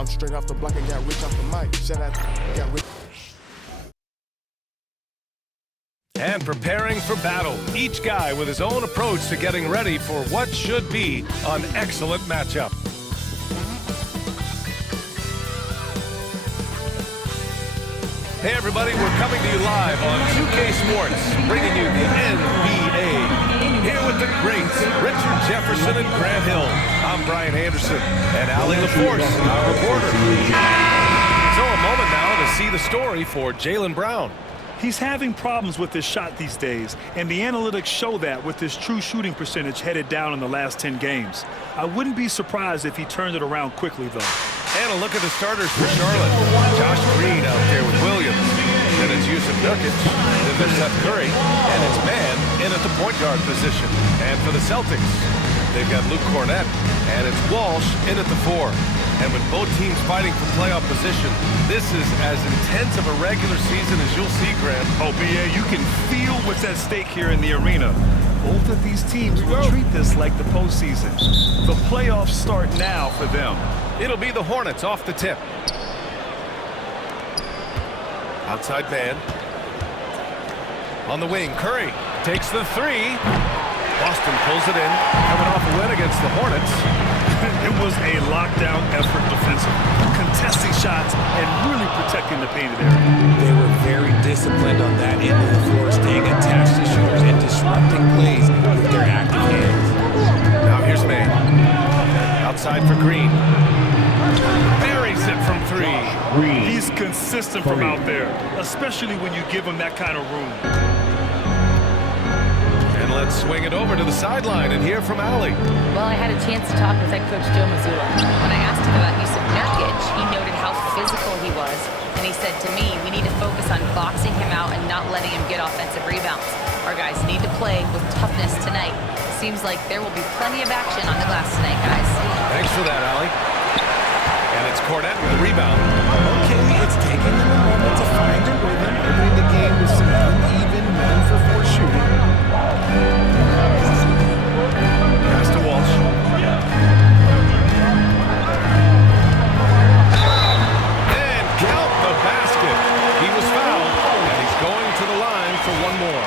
I'm straight off the block and got rich off the mic. Shout out, got rich. And preparing for battle, each guy with his own approach to getting ready for what should be an excellent matchup. Hey everybody, we're coming to you live on 2K Sports, bringing you the NBA. Here with the greats, Richard Jefferson and Grant Hill. I'm Brian Anderson, and Allie LaForce, our reporter. So a moment now to see the story for Jaylen Brown. He's having problems with his shot these days, and the analytics show that with his true shooting percentage headed down in the last 10 games. I wouldn't be surprised if he turned it around quickly, though. And a look at the starters for Charlotte. Josh Green out there with Williams. Then it's Jusuf Nurkic. Then there's Seth Curry. And it's Mann in at the point guard position. And for the Celtics, they've got Luke Kornet. And it's Walsh in at the 4. And with both teams fighting for playoff position, this is as intense of a regular season as you'll see, Grant. Oh, BA, you can feel what's at stake here in the arena. Both of these teams will treat this like the postseason. The playoffs start now for them. It'll be the Hornets off the tip. Outside man. On the wing, Curry takes the 3. Boston pulls it in, coming off a win against the Hornets. It was a lockdown effort defensively, contesting shots and really protecting the painted area. They were very disciplined on that end of the floor, staying attached to shooters and disrupting plays with their active hands. Now here's Mann. Outside for Green. Buries it from 3. He's consistent from out there, especially when you give him that kind of room. And let's swing it over to the sideline and hear from Allie. Well, I had a chance to talk with head coach Joe Mazzulla. When I asked him about Jusuf Nurkic, he noted how physical he was. And he said to me, we need to focus on boxing him out and not letting him get offensive rebounds. Our guys need to play with toughness tonight. Seems like there will be plenty of action on the glass tonight, guys. Thanks for that, Allie. And it's Kornet with the rebound. Okay, it's taking them a moment to find a rhythm, opening the game with some uneven 1-for-4 shooting. Pass to Walsh. And count the basket. He was fouled, and he's going to the line for one more.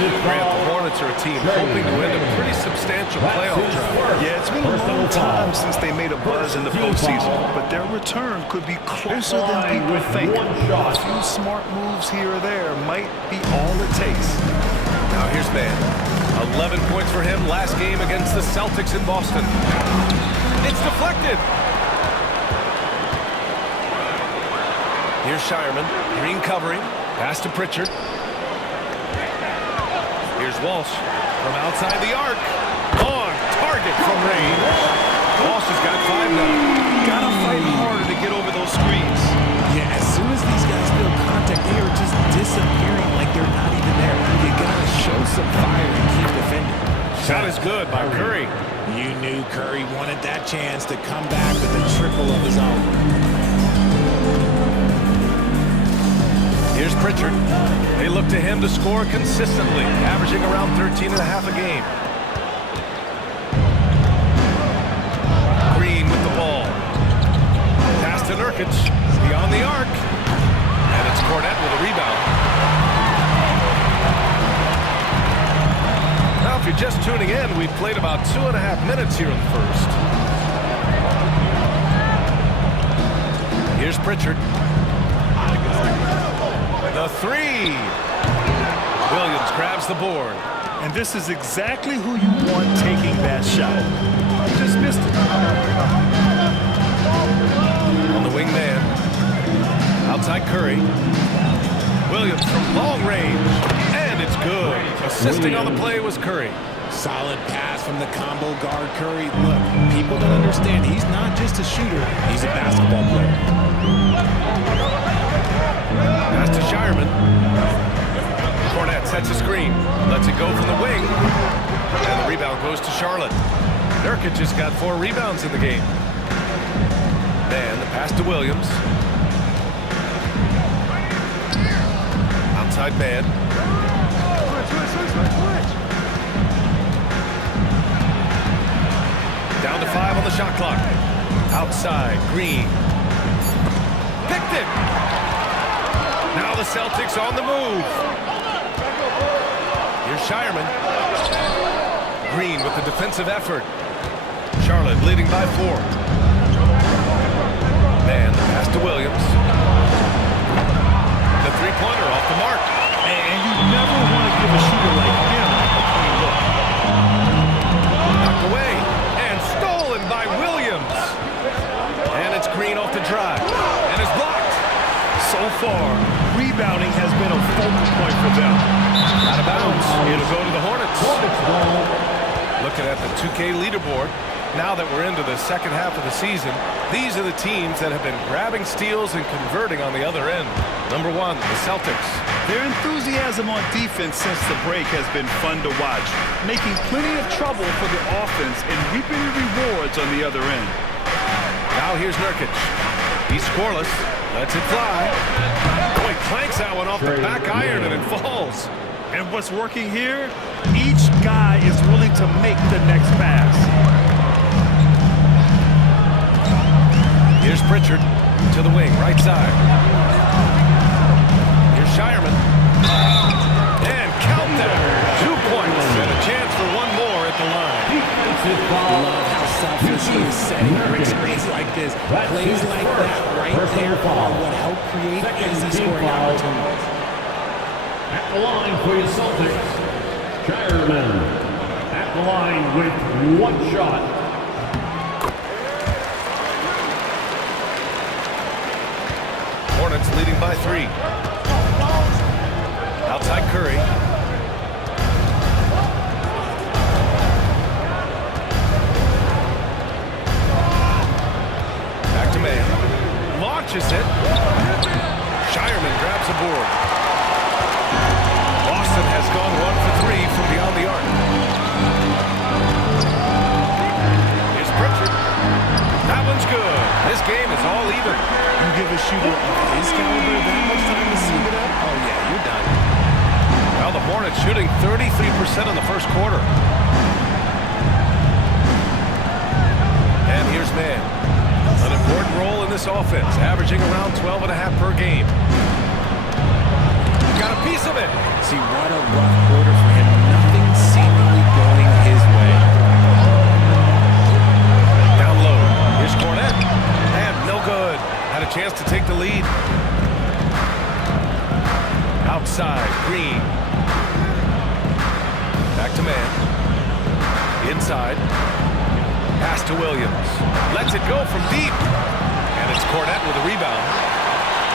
Grant, the Hornets are a team hoping to win a pretty substantial playoff drive. Yeah, it's been a long time since they made a buzz in the postseason, but their return could be closer than people think. A few smart moves here or there might be all it takes. Now here's Mann. 11 points for him last game against the Celtics in Boston. It's deflected. Here's Shireman. Green covering. Pass to Pritchard. Here's Walsh from outside the arc. On target from range. Walsh has got 5 now. Gotta fight harder to get over those screens. Yeah, as soon as these guys feel contact, they are just disappearing like they're not even there. You gotta show some fire and keep defending. Shot is good by Curry. You knew Curry wanted that chance to come back with a triple of his own. Here's Pritchard. They look to him to score consistently, averaging around 13.5 a game. Green with the ball. Pass to Nurkic. Beyond the arc. And it's Kornet with a rebound. Now, if you're just tuning in, we've played about 2.5 minutes here in the first. Here's Pritchard. The 3. Williams grabs the board. And this is exactly who you want taking that shot. You just missed it. On the wing man. Outside Curry. Williams from long range. And it's good. Assisting on the play was Curry. Solid pass from the combo guard Curry. Look, people don't understand. He's not just a shooter. He's a basketball player. Pass to Shireman. Kornet sets a screen. Lets it go from the wing. And the rebound goes to Charlotte. Nurkic just got 4 rebounds in the game. Then the pass to Williams. Outside man. Down to 5 on the shot clock. Outside, Green. picked it. Now the Celtics on the move. Here's Shireman. Green with the defensive effort. Charlotte leading by 4. Man, the pass to Williams. The three-pointer off the mark. And you never want to give a shooter like him a clean look. Knocked away and stolen by Williams. And it's Green off the drive. And it's blocked. So far, rebounding has been a focal point for them. Out of bounds. It'll go to the Hornets. Looking at the 2K leaderboard, now that we're into the second half of the season, these are the teams that have been grabbing steals and converting on the other end. Number 1, the Celtics. Their enthusiasm on defense since the break has been fun to watch, making plenty of trouble for the offense and reaping the rewards on the other end. Now here's Nurkic. He's scoreless. Lets it fly. Oh, he clanks that one off the back iron and it falls. And what's working here? Each guy is willing to make the next pass. Here's Pritchard to the wing, right side. Here's Shireman. And count them. 2 points and a chance for one more at the line. Love how selfish he is setting for screens like this. Plays like that right there are what help create easy scoring opportunities. At the line for your Celtics, Shireman. At the line with 1 shot. Hornets leading by 3. Outside Curry. Back to man. Launches it. Shireman grabs a board. Boston has gone 1 for 3 from beyond the arc. Here's Pritchard. That one's good. This game is all even. You give a shooter of his caliber that much time to see it up, oh yeah, you're done. Well, the Hornets shooting 33% in the first quarter. And here's Mann. An important role in this offense, averaging around 12.5 per game. Got a piece of it. See, what a rough quarter for him. Nothing seemingly going his way. Down low. Here's Cornette. And no good. Had a chance to take the lead. Outside, Green. Back to man. Inside. Pass to Williams. Lets it go from deep. And it's Cornette with a rebound.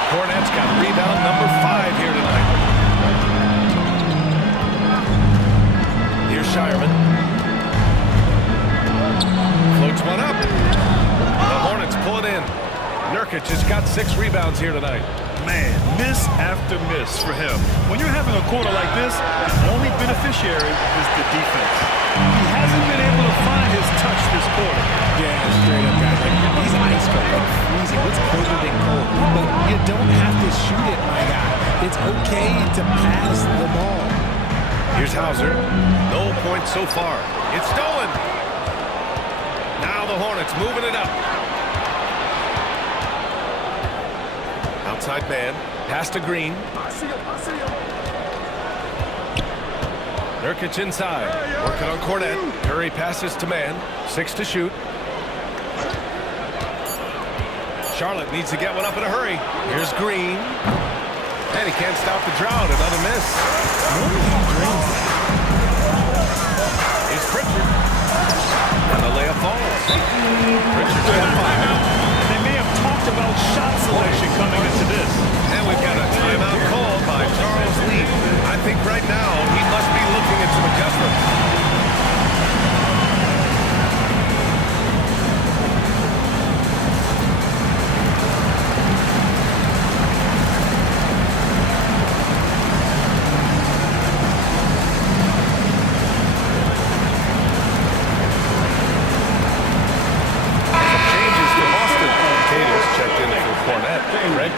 Cornette's got rebound number 5 here tonight. Here's Shireman. Floats one up. The Hornets pull it in. Nurkic has got 6 rebounds here tonight. Man, miss after miss for him. When you're having a quarter like this, the only beneficiary is the defense. He hasn't been able to find his touch this quarter. Yeah, straight up, guys. Like, he's ice cold, like freezing. What's colder than cold? But you don't have to shoot it, my guy. It's okay to pass the ball. Here's Hauser. No points so far. It's stolen. Now the Hornets moving it up. Outside man. Pass to Green. Nurkic inside. Working on Cornette. Curry passes to man. 6 to shoot. Charlotte needs to get one up in a hurry. Here's Green. And he can't stop the drought. Another miss. Here's Pritchard. And the layup falls. Pritchard's got 5. They may have talked about shot selection coming into this. And we've got a timeout called by Charles Lee. I think right now he must be looking at some adjustments.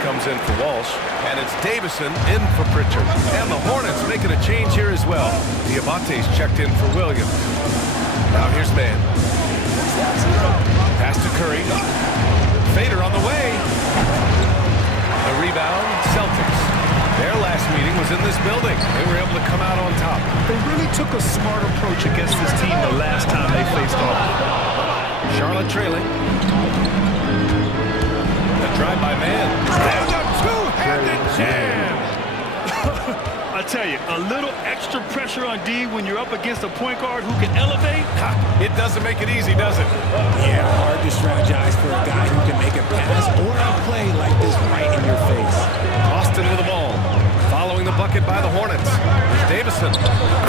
Comes in for Walsh, and it's Davison in for Pritchard. And the Hornets making a change here as well. Diabate's checked in for Williams. Now here's Mann. Pass to Curry. Fader on the way. took a smart approach against this team the last time they faced off. Charlotte trailing. A drive by man. And a two-handed jam. I tell you, a little extra pressure on D when you're up against a point guard who can elevate. It doesn't make it easy, does it? Yeah, hard to strategize for a guy who can make a pass or a play like this right in your face. Boston with the ball. Following the bucket by the Hornets. Davison.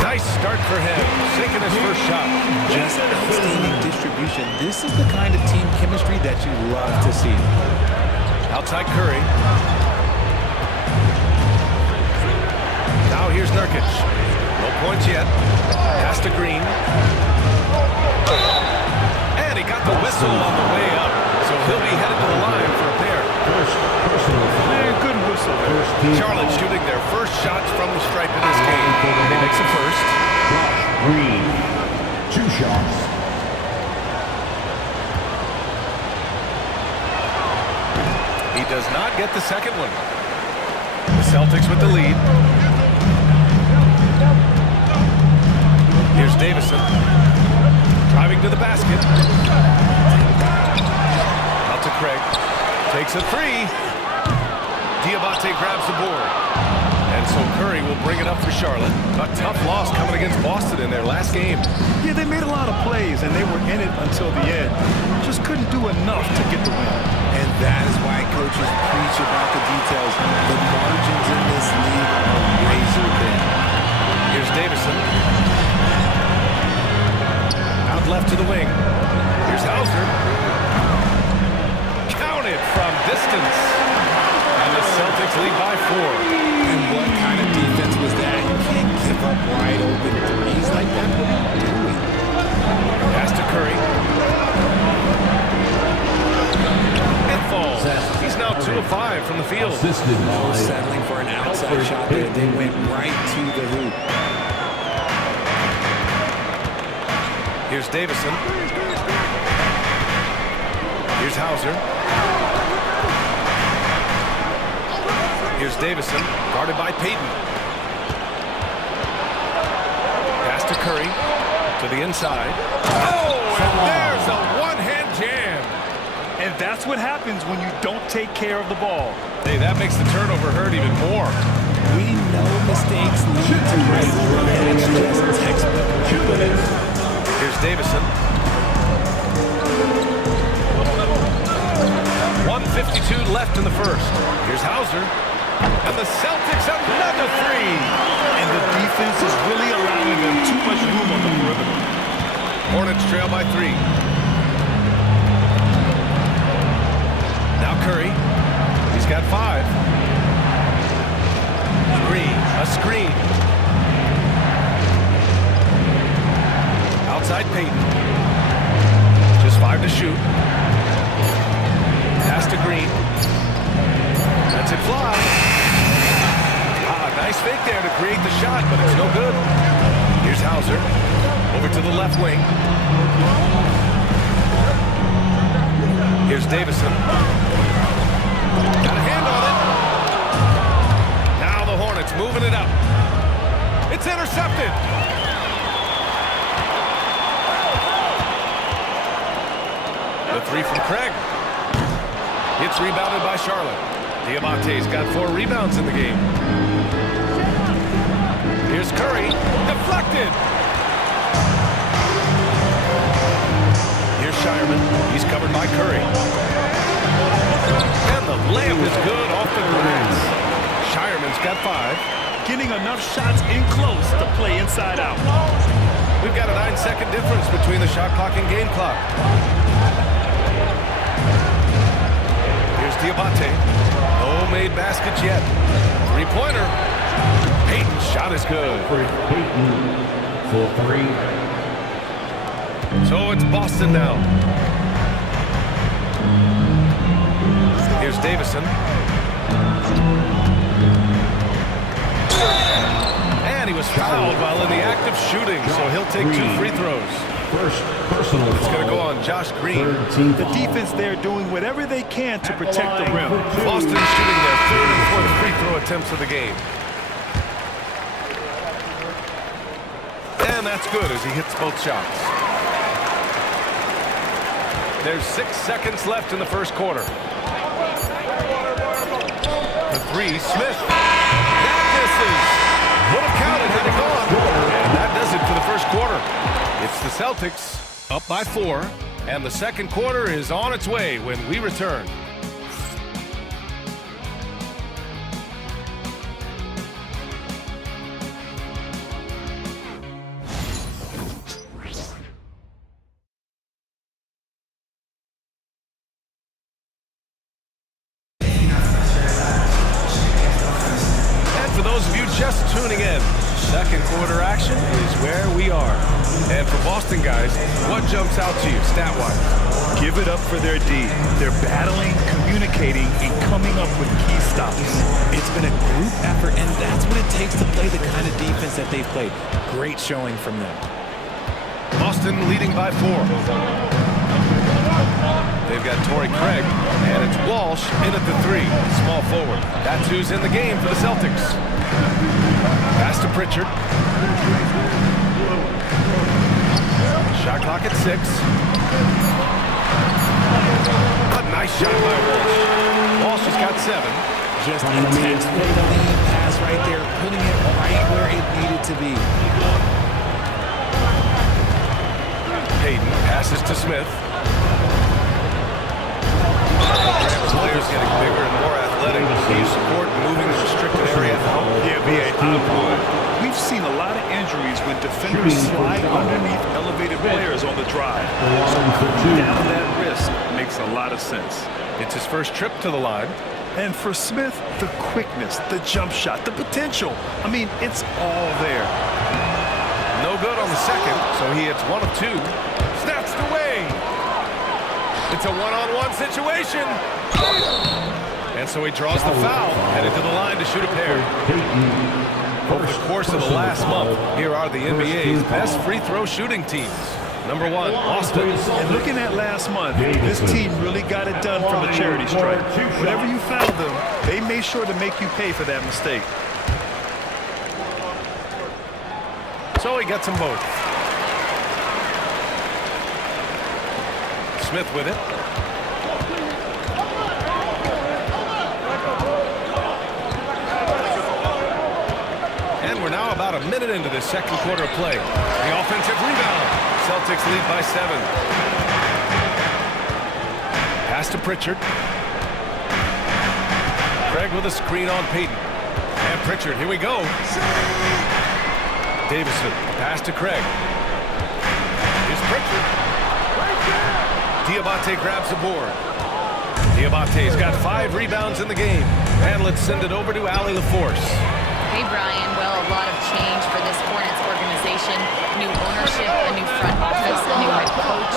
Nice start for him. Sinking his first shot. Just outstanding distribution. This is the kind of team chemistry that you love to see. Outside Curry. Now here's Nurkic. No points yet. Pass to Green. And he got the whistle on the way up. So he'll be headed to the line for a pair. Yeah, good whistle there. Charlotte shooting their first shots from the stripe in this game. He makes a first. Green, 2 shots. He does not get the second one. The Celtics with the lead. Here's Davison. Driving to the basket. Out to Craig. Takes a three. Diabate grabs the board. And so Curry will bring it up for Charlotte. A tough loss coming against Boston in their last game. Yeah, they made a lot of plays, and they were in it until the end. Just couldn't do enough to get the win. And that is why coaches preach about the details. The margins in this league are razor thin. Here's Davison. Out left to the wing. Here's Hauser. Counted from distance. And the Celtics lead by 4. And what kind of defense was that? You can't give up wide open threes like that. What are you doing? Pass to Curry. It falls. He's now 2 of 5 from the field. Assisted by Settling for an outside shot there. They went right to the hoop. Here's Davison. Here's Hauser. Here's Davison, guarded by Payton. Pass to Curry, to the inside. Oh, and there's a one-hand jam. And that's what happens when you don't take care of the ball. Hey, that makes the turnover hurt even more. We know mistakes lead to great work, and it's just textbook. Here's Davison. 1:52 left in the first. Here's Hauser. And the Celtics another three. And the defense is really allowing them too much room on the perimeter. Hornets trail by 3. Now Curry. He's got 5. Green, a screen. Outside Payton. Just 5 to shoot. Pass to Green. That's it fly. Nice fake there to create the shot, but it's no good. Here's Hauser. Over to the left wing. Here's Davison. Got a hand on it. Now the Hornets moving it up. It's intercepted. The three from Craig. It's rebounded by Charlotte. Diabate's got 4 rebounds in the game. Here's Curry. Deflected. Here's Shireman. He's covered by Curry. And the layup is good off the glass. Shireman's got 5. Getting enough shots in close to play inside out. We've got a 9-second difference between the shot clock and game clock. Here's Diabate. No made baskets yet. 3-pointer. Payton's shot is good. Payton for 3. So it's Boston now. Here's Davison. And he was fouled while in the act of shooting, so he'll take 2 free throws. First personal It's going to go on Josh Green. The defense there doing whatever they can to protect the rim. Boston shooting their 3rd and 4th free throw attempts of the game. that's good as he hits both shots. There's 6 seconds left in the first quarter. The three, Smith. That misses. Would have counted had it gone. And that does it for the first quarter. It's the Celtics up by 4, and the second quarter is on its way when we return. For those of you just tuning in, second quarter action is where we are. And for Boston guys, what jumps out to you stat-wise? Give it up for their D. They're battling, communicating, and coming up with key stops. It's been a group effort, and that's what it takes to play the kind of defense that they've played. Great showing from them. Boston leading by 4. They've got Torrey Craig, and it's Walsh in at the 3, small forward. That's who's in the game for the Celtics. Pass to Pritchard. Shot clock at 6. A nice shot by Walsh. Walsh has got 7. Just intense with the lead pass right there, putting it right where it needed to be. Payton passes to Smith. Players getting bigger and more athletic. Do you support moving the restricted area out? Yeah, B.A., I would. We've seen a lot of injuries when defenders slide underneath elevated players on the drive. So cutting down that risk makes a lot of sense. It's his first trip to the line. And for Smith, the quickness, the jump shot, the potential. I mean, it's all there. No good on the second, so he hits 1 of 2. Snatched away. It's a one-on-one situation. And so he draws the foul, headed to the line to shoot a pair. Over the course of the last month, here are the NBA's best free throw shooting teams. Number 1, Boston. And looking at last month, this team really got it done from the charity stripe. Whenever you fouled them, they made sure to make you pay for that mistake. So he gets them both. Smith with it. And we're now about a minute into this second quarter of play. The offensive rebound. Celtics lead by 7. Pass to Pritchard. Craig with a screen on Payton. And Pritchard, here we go. Davison, pass to Craig. Here's Pritchard. Diabate grabs the board. Diabate's got 5 rebounds in the game. And let's send it over to Allie LaForce. Hey, Brian. Well, a lot of change for this Hornets organization. New ownership, a new front office, a new head coach,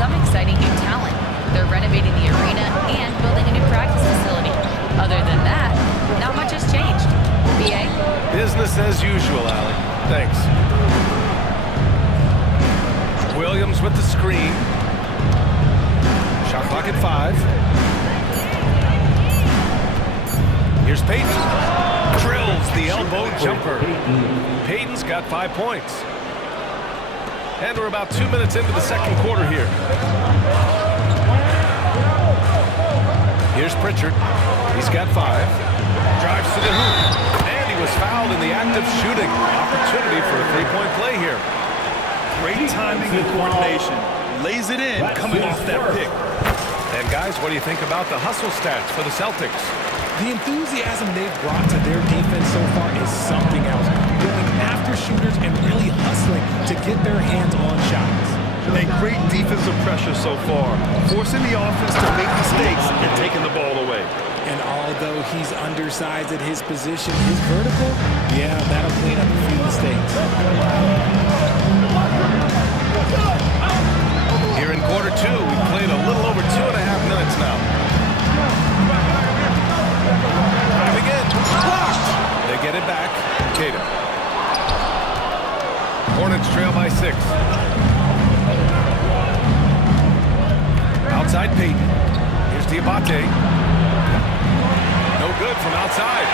some exciting new talent. They're renovating the arena and building a new practice facility. Other than that, not much has changed. BA? Business as usual, Allie. Thanks. Williams with the screen. Shot clock at 5. Here's Payton. Drills the elbow jumper. Payton's got 5 points. And we're about 2 minutes into the second quarter here. Here's Pritchard. He's got 5. Drives to the hoop. And he was fouled in the act of shooting. Opportunity for a 3-point play here. Great timing and coordination. Lays it in, coming off that pick. And guys, what do you think about the hustle stats for the Celtics? The enthusiasm they've brought to their defense so far is something else. Going after shooters and really hustling to get their hands on shots. And great defensive pressure so far, forcing the offense to make mistakes and taking the ball away. And although he's undersized at his position, his vertical, yeah, that'll clean up a few mistakes. Here in quarter 2, we've played a little over 2.5 minutes now. Driving in, blocked. They get it back. Tatum. Hornets trail by 6. Outside Payton. Here's Diabate. No good from outside.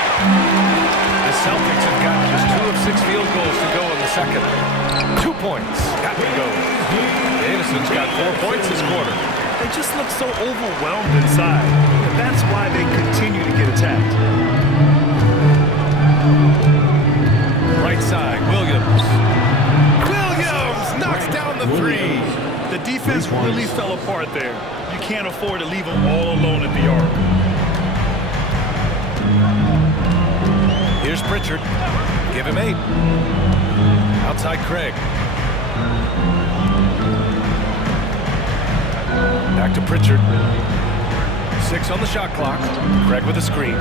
The Celtics have got just 2 of 6 field goals to go in the second. 2 points. Got to go. Davison's got 4 points this quarter. They just look so overwhelmed inside, and that's why they continue to get attacked. Right side, Williams. Williams knocks down the three. The defense really fell apart there. You can't afford to leave them all alone at the arc. Here's Pritchard. Give him 8. Outside Craig. Back to Pritchard. 6 on the shot clock. Craig with a screen.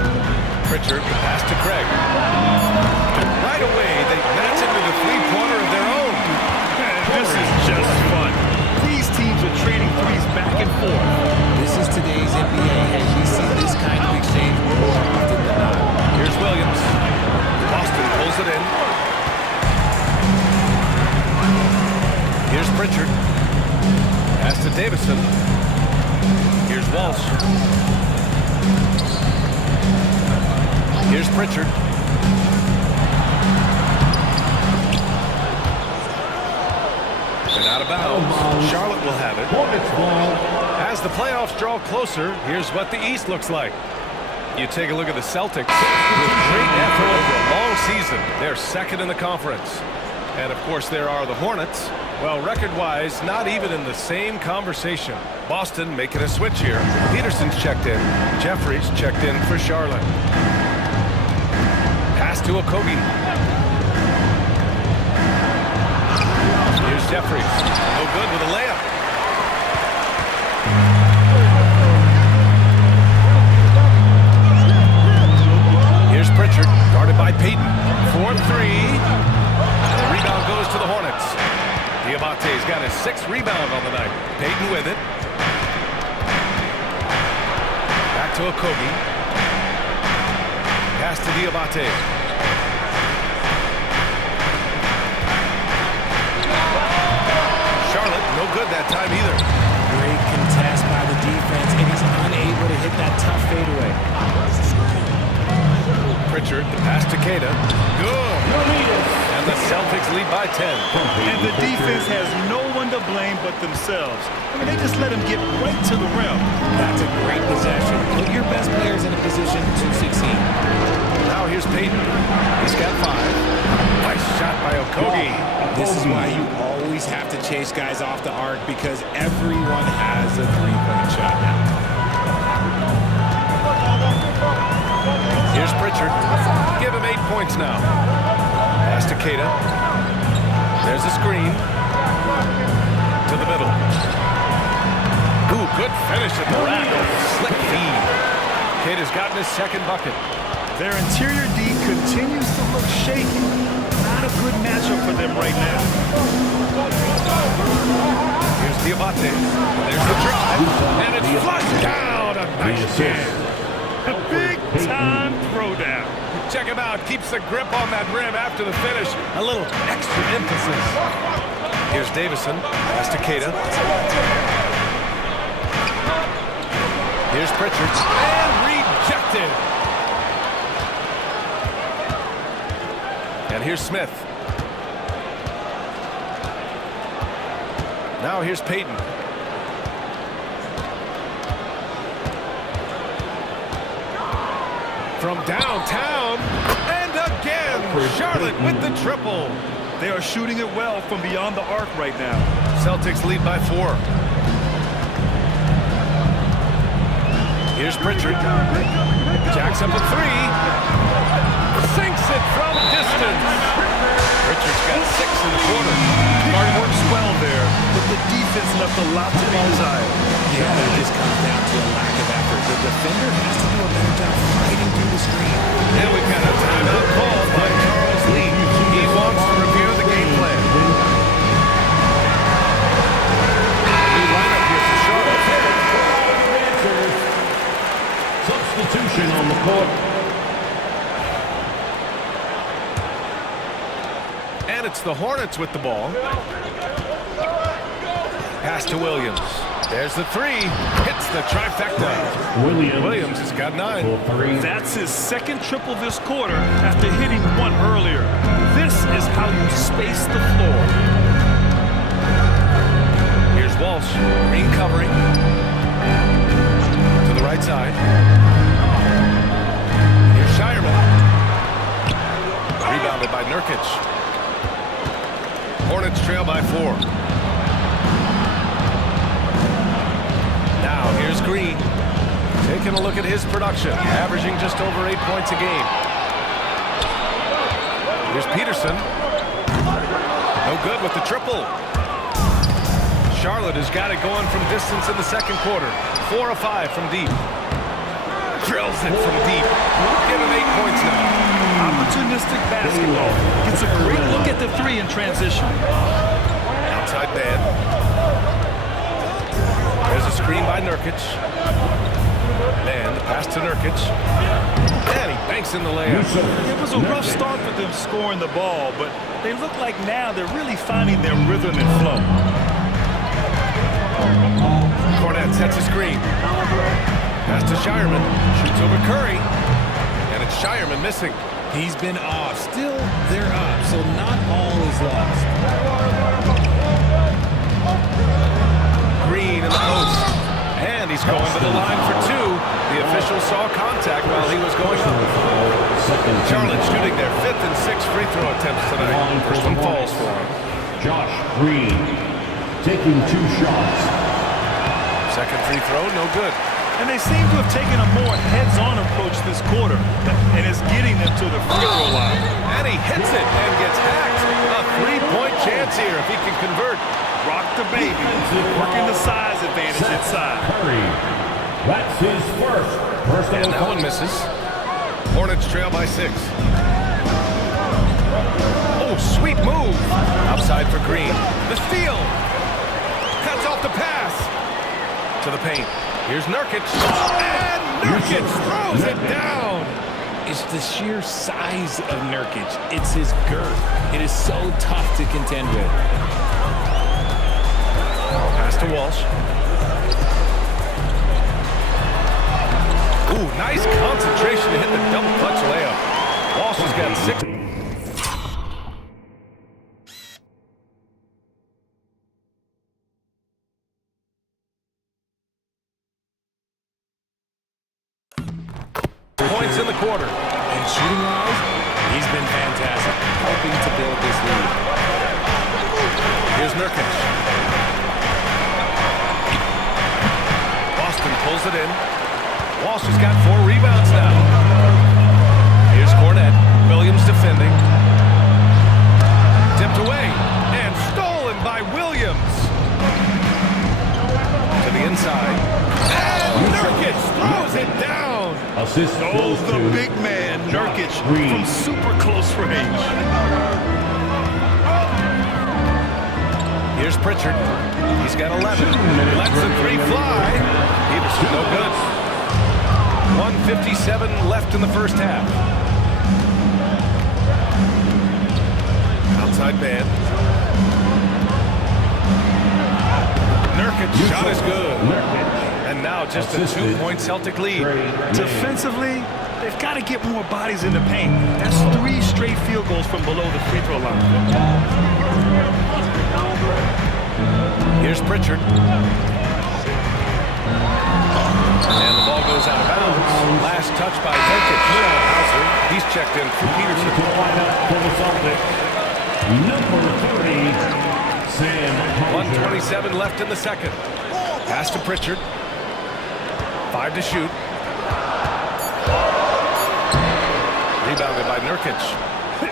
Pritchard, pass to Craig. Right away, that's into the three-pointer of their own. This is just fun. These teams are trading threes back and forth. This is today's NBA, and we see this kind of exchange more often than not. Here's Williams. Boston pulls it in. Here's Pritchard. Pass to Davison. Here's Walsh. Here's Pritchard. And out of bounds. Charlotte will have it. Hornets ball. As the playoffs draw closer, here's what the East looks like. You take a look at the Celtics. With great effort over a long season, they're second in the conference. And, of course, there are the Hornets. Well, record-wise, not even in the same conversation. Boston making a switch here. Peterson's checked in. Jeffries checked in for Charlotte. Pass to Okogie. Here's Jeffries. No good with a layup. Here's Pritchard, guarded by Payton. 4-3. And the rebound goes to the Hornets. Diabate's got his 6th rebound on the night. Payton with it. Back to Okogie. Pass to Diabate. Charlotte, no good that time either. Great contest by the defense, and he's unable to hit that tough fadeaway. Pritchard, the pass to Queta. Good. And the Celtics lead by 10. And the defense has no one to blame but themselves. I mean, they just let him get right to the rim. That's a great possession. Put your best players in a position to succeed. Now here's Payton. He's got 5. Nice shot by Okogie. This is why you always have to chase guys off the arc, because everyone has a three-point shot now. Here's Pritchard. Give him 8 points now. Pass to Queta. There's a screen. To the middle. Ooh, good finish at the rack. Slick feed. Queta's gotten his 2nd bucket. Their interior D continues to look shaky. Not a good matchup for them right now. Here's Diabate. There's the drive. And it's flushed down. A nice jam. A big-time throwdown. Check him out. Keeps the grip on that rim after the finish. A little extra emphasis. Here's Davison. Pass to Queta. Here's Pritchard. And rejected. And here's Smith. Now here's Payton. From downtown, and again, Charlotte with the triple. They are shooting it well from beyond the arc right now. Celtics lead by 4. Here's Pritchard. Jacks up a 3. Sinks it from distance. Pritchard's got 6 in the quarter. Guard works well there, but the defense left a lot to be desired. Yeah, it just comes down to a lack of effort. The defender has to do a better job fighting through the screen. And we've got a timeout called by Charles Lee. He wants to review the game plan. New lineup here for Charlotte. Substitution on the court. And it's the Hornets with the ball. Pass to Williams. There's the 3. Hits the trifecta. Williams has got 9. That's his 2nd triple this quarter after hitting 1 earlier. This is how you space the floor. Walsh. Green covering. To the right side. Here's Shireman. Rebounded by Nurkic. Hornets trail by 4. Now here's Green. Taking a look at his production. Averaging just over 8 points a game. Here's Peterson. No good with the triple. Charlotte has got it going from distance in the second quarter. 4 of 5 from deep. Drills it from deep. Give him 8 points now. Opportunistic basketball. Gets a great look at the 3 in transition. Outside man. There's a screen by Nurkic. Man, the pass to Nurkic. And he banks in the layup. It was a rough start for them scoring the ball, but they look like now they're really finding their rhythm and flow. Cornette sets a screen. Pass to Shireman. Shoots over Curry. And it's Shireman missing. He's been off. Still, they're up, so not all is lost. Green in the post. And he's going to the line for 2. The official saw contact while he was going up. Charlotte shooting their 5th and 6th free throw attempts tonight. First one falls for him. Josh Green taking 2 shots. Second free throw, no good. And they seem to have taken a more heads-on approach this quarter, and it's getting them to the free throw line. And he hits it and gets hacked. A 3-point chance here if he can convert. Rock the baby, working the size advantage inside. Curry. That's his first personal And that one misses. Hornets trail by 6. Oh, sweet move. Outside for Green. The steal. Cuts off the pass. To the paint. Here's Nurkic. And Nurkic throws it down. It's the sheer size of Nurkic. It's his girth. It is so tough to contend with. Pass to Walsh. Ooh, nice concentration to hit the double clutch layup. Walsh has got 6. Points in the quarter. And shooting-wise, he's been fantastic, helping to build this lead. Here's Nurkic. Boston pulls it in. Walsh has got 4 rebounds now. Here's Cornette. Williams defending. Tipped away. And stolen by Williams. To the inside. And Nurkic throws it down. Assist Oh, goes the to big man, Nurkic, Green. from super close range. Here's Pritchard. He's got 11. Lets the 3 fly. Peterson, no good. 1:57 left in the first half. Outside man. Nurkic shot is good. And now just a 2-point Celtic lead. Defensively, they've got to get more bodies in the paint. That's 3 straight field goals from below the free throw line. Here's Pritchard. And the ball goes out of bounds. Last touch by Nurkic. Hauser. He's checked in for Peterson. For the Celtics, number 30, Sam Hauser. 1:27 left in the second. Pass to Pritchard. 5 to shoot. Rebounded by Nurkic.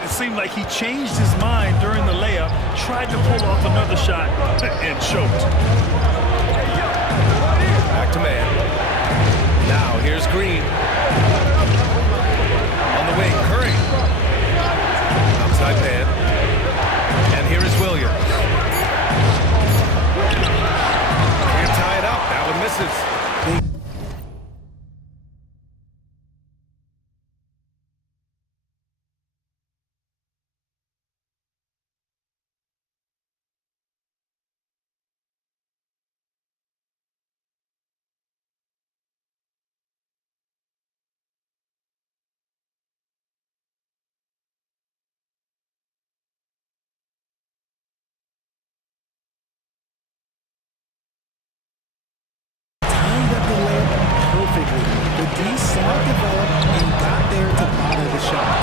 It seemed like he changed his mind during the layup, tried to pull off another shot, and choked. Back to man. Now here's Green. On the wing, Curry. Outside man. And here is Williams. Can't tie it up. That one misses. outdeveloped and got there to bother the shot.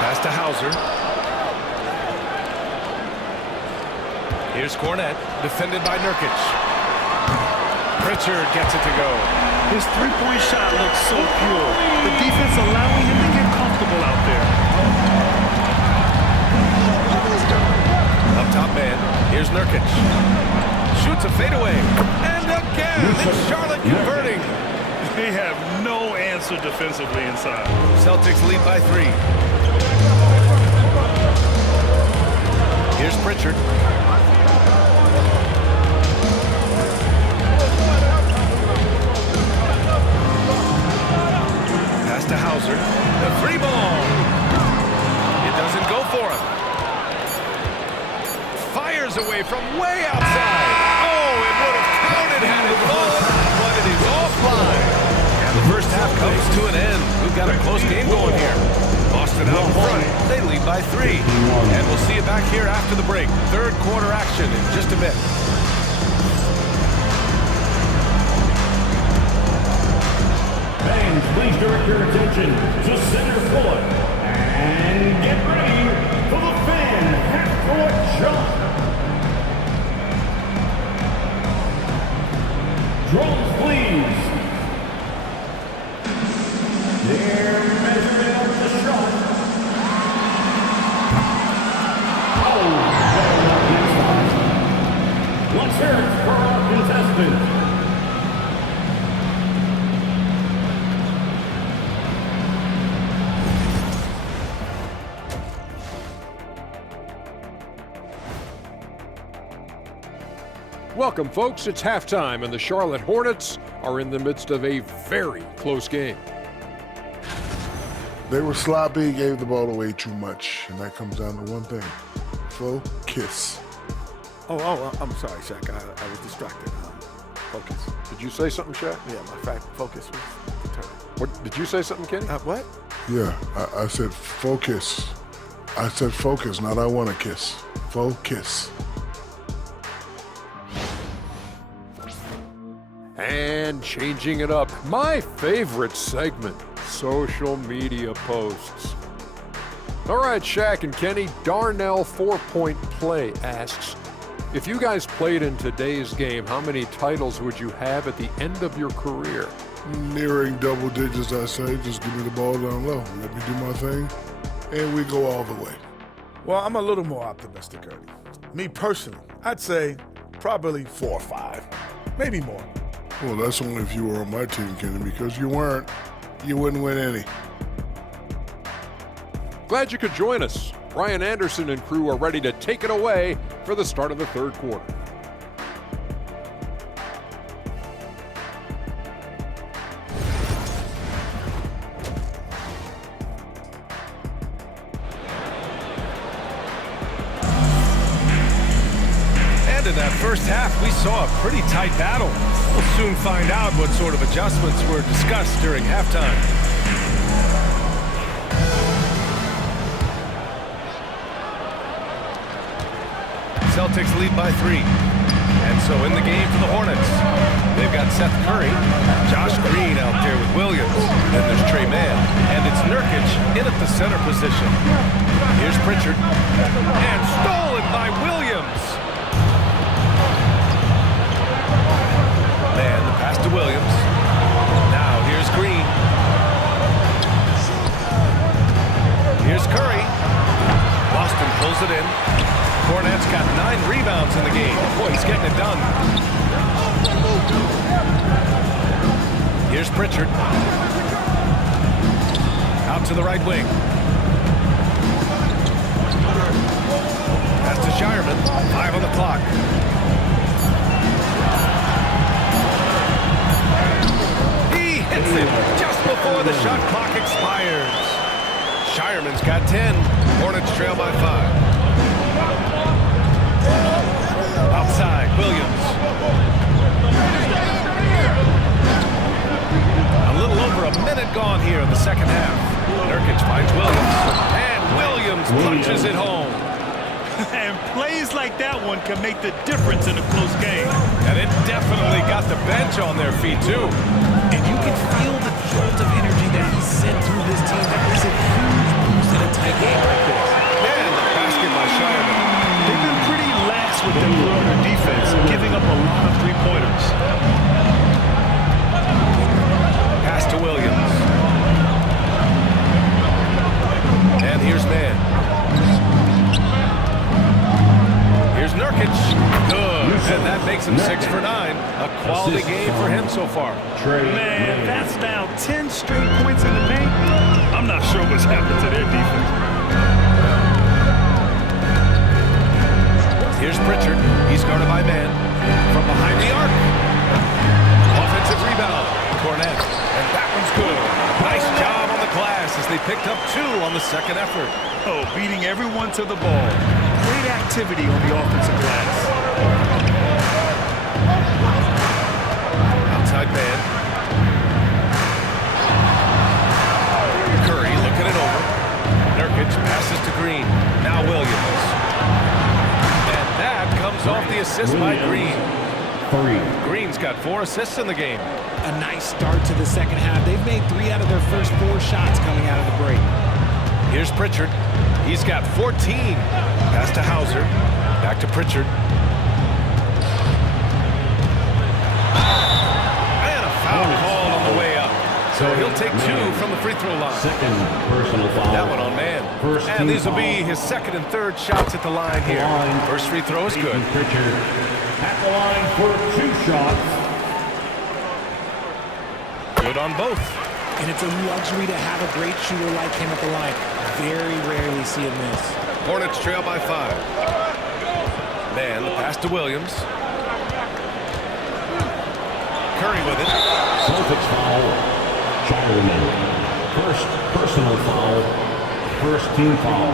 Pass to Hauser. Here's Cornette, defended by Nurkic. Pritchard gets it to go. His three-point shot looks so pure. The defense allowing him to get comfortable out there. Up top man, here's Nurkic. Shoots a fadeaway. And again, it's Charlotte converting. They have no answer defensively inside. Celtics lead by 3. Here's Pritchard. Pass to Hauser. The 3 ball. It doesn't go for him. Fires away from way outside. Oh, it would have counted had it fallen, but it is offline. And the first half comes to an end. We've got a close game going here. Boston out in front. They lead by 3. And we'll see you back here after the break. Third quarter action in just a bit. Fans, please direct your attention to center court and get ready for the fan half-court jump. Drums, please. They're measuring out the shot. Oh, let's hear it for our contestant. Welcome, folks. It's halftime, and the Charlotte Hornets are in the midst of a very close game. They were sloppy, gave the ball away too much, and that comes down to one thing. Focus. I'm sorry, Shaq. I was distracted. Focus. Did you say something, Shaq? Yeah, my focus was determined. What, did you say something, Kenny? What? Yeah, I said focus. I said focus, not I want to kiss. Focus. And changing it up, my favorite segment, social media posts. All right, Shaq and Kenny, Darnell 4-Point Play asks, if you guys played in today's game, how many titles would you have at the end of your career? Nearing double digits, I say. Just give me the ball down low. Let me do my thing, and we go all the way. Well, I'm a little more optimistic, Ernie. Me personally, I'd say probably 4 or 5, maybe more. Well, that's only if you were on my team, Kenny, because you weren't. You wouldn't win any. Glad you could join us. Brian Anderson and crew are ready to take it away for the start of the third quarter. And in that first half, we saw a pretty tight battle. We'll soon find out what sort of adjustments were discussed during halftime. Celtics lead by 3. And so in the game for the Hornets, they've got Seth Curry, Josh Green out there with Williams, then there's Trey Mann, and it's Nurkic in at the center position. Here's Pritchard, and stolen by Williams. Man, the pass to Williams. Now here's Green. Here's Curry. Boston pulls it in. Cornette's got 9 rebounds in the game. Boy, he's getting it done. Here's Pritchard. Out to the right wing. Pass to Shireman. 5 on the clock. He hits it just before the shot clock expires. Shireman's got 10. Hornets trail by 5. Outside, Williams. A little over a minute gone here in the second half. Nurkic finds Williams, and Williams punches it home. And plays like that one can make the difference in a close game. And it definitely got the bench on their feet, too. And you can feel so far. Man, that's now 10 straight points in the paint. I'm not sure what's happened to their defense. Here's Pritchard. He's guarded by man. From behind the arc. Offensive rebound. Cornette. And that one's good. Nice job on the glass as they picked up 2 on the second effort. Oh, beating everyone to the ball. Great activity on the offensive glass. Outside man. Curry looking it over. Nurkic passes to Green. Now Williams. And that comes off the assist by Green. 3. Green's got 4 assists in the game. A nice start to the second half. They've made 3 out of their first 4 shots coming out of the break. Here's Pritchard. He's got 14. Pass to Hauser. Back to Pritchard. And a foul called on the way up. So he'll take 2 from the free throw line. Second personal foul. That one on man. First And team these will foul. be his second and third shots at the line here. First free throw is good. Pritchard at the line for 2 shots. Good on both. And it's a luxury to have a great shooter like him at the line. Very rarely see him miss. Hornets trail by 5. Man, the pass to Williams. Curry with it. Celtics foul. Shireman. First personal foul. First team foul.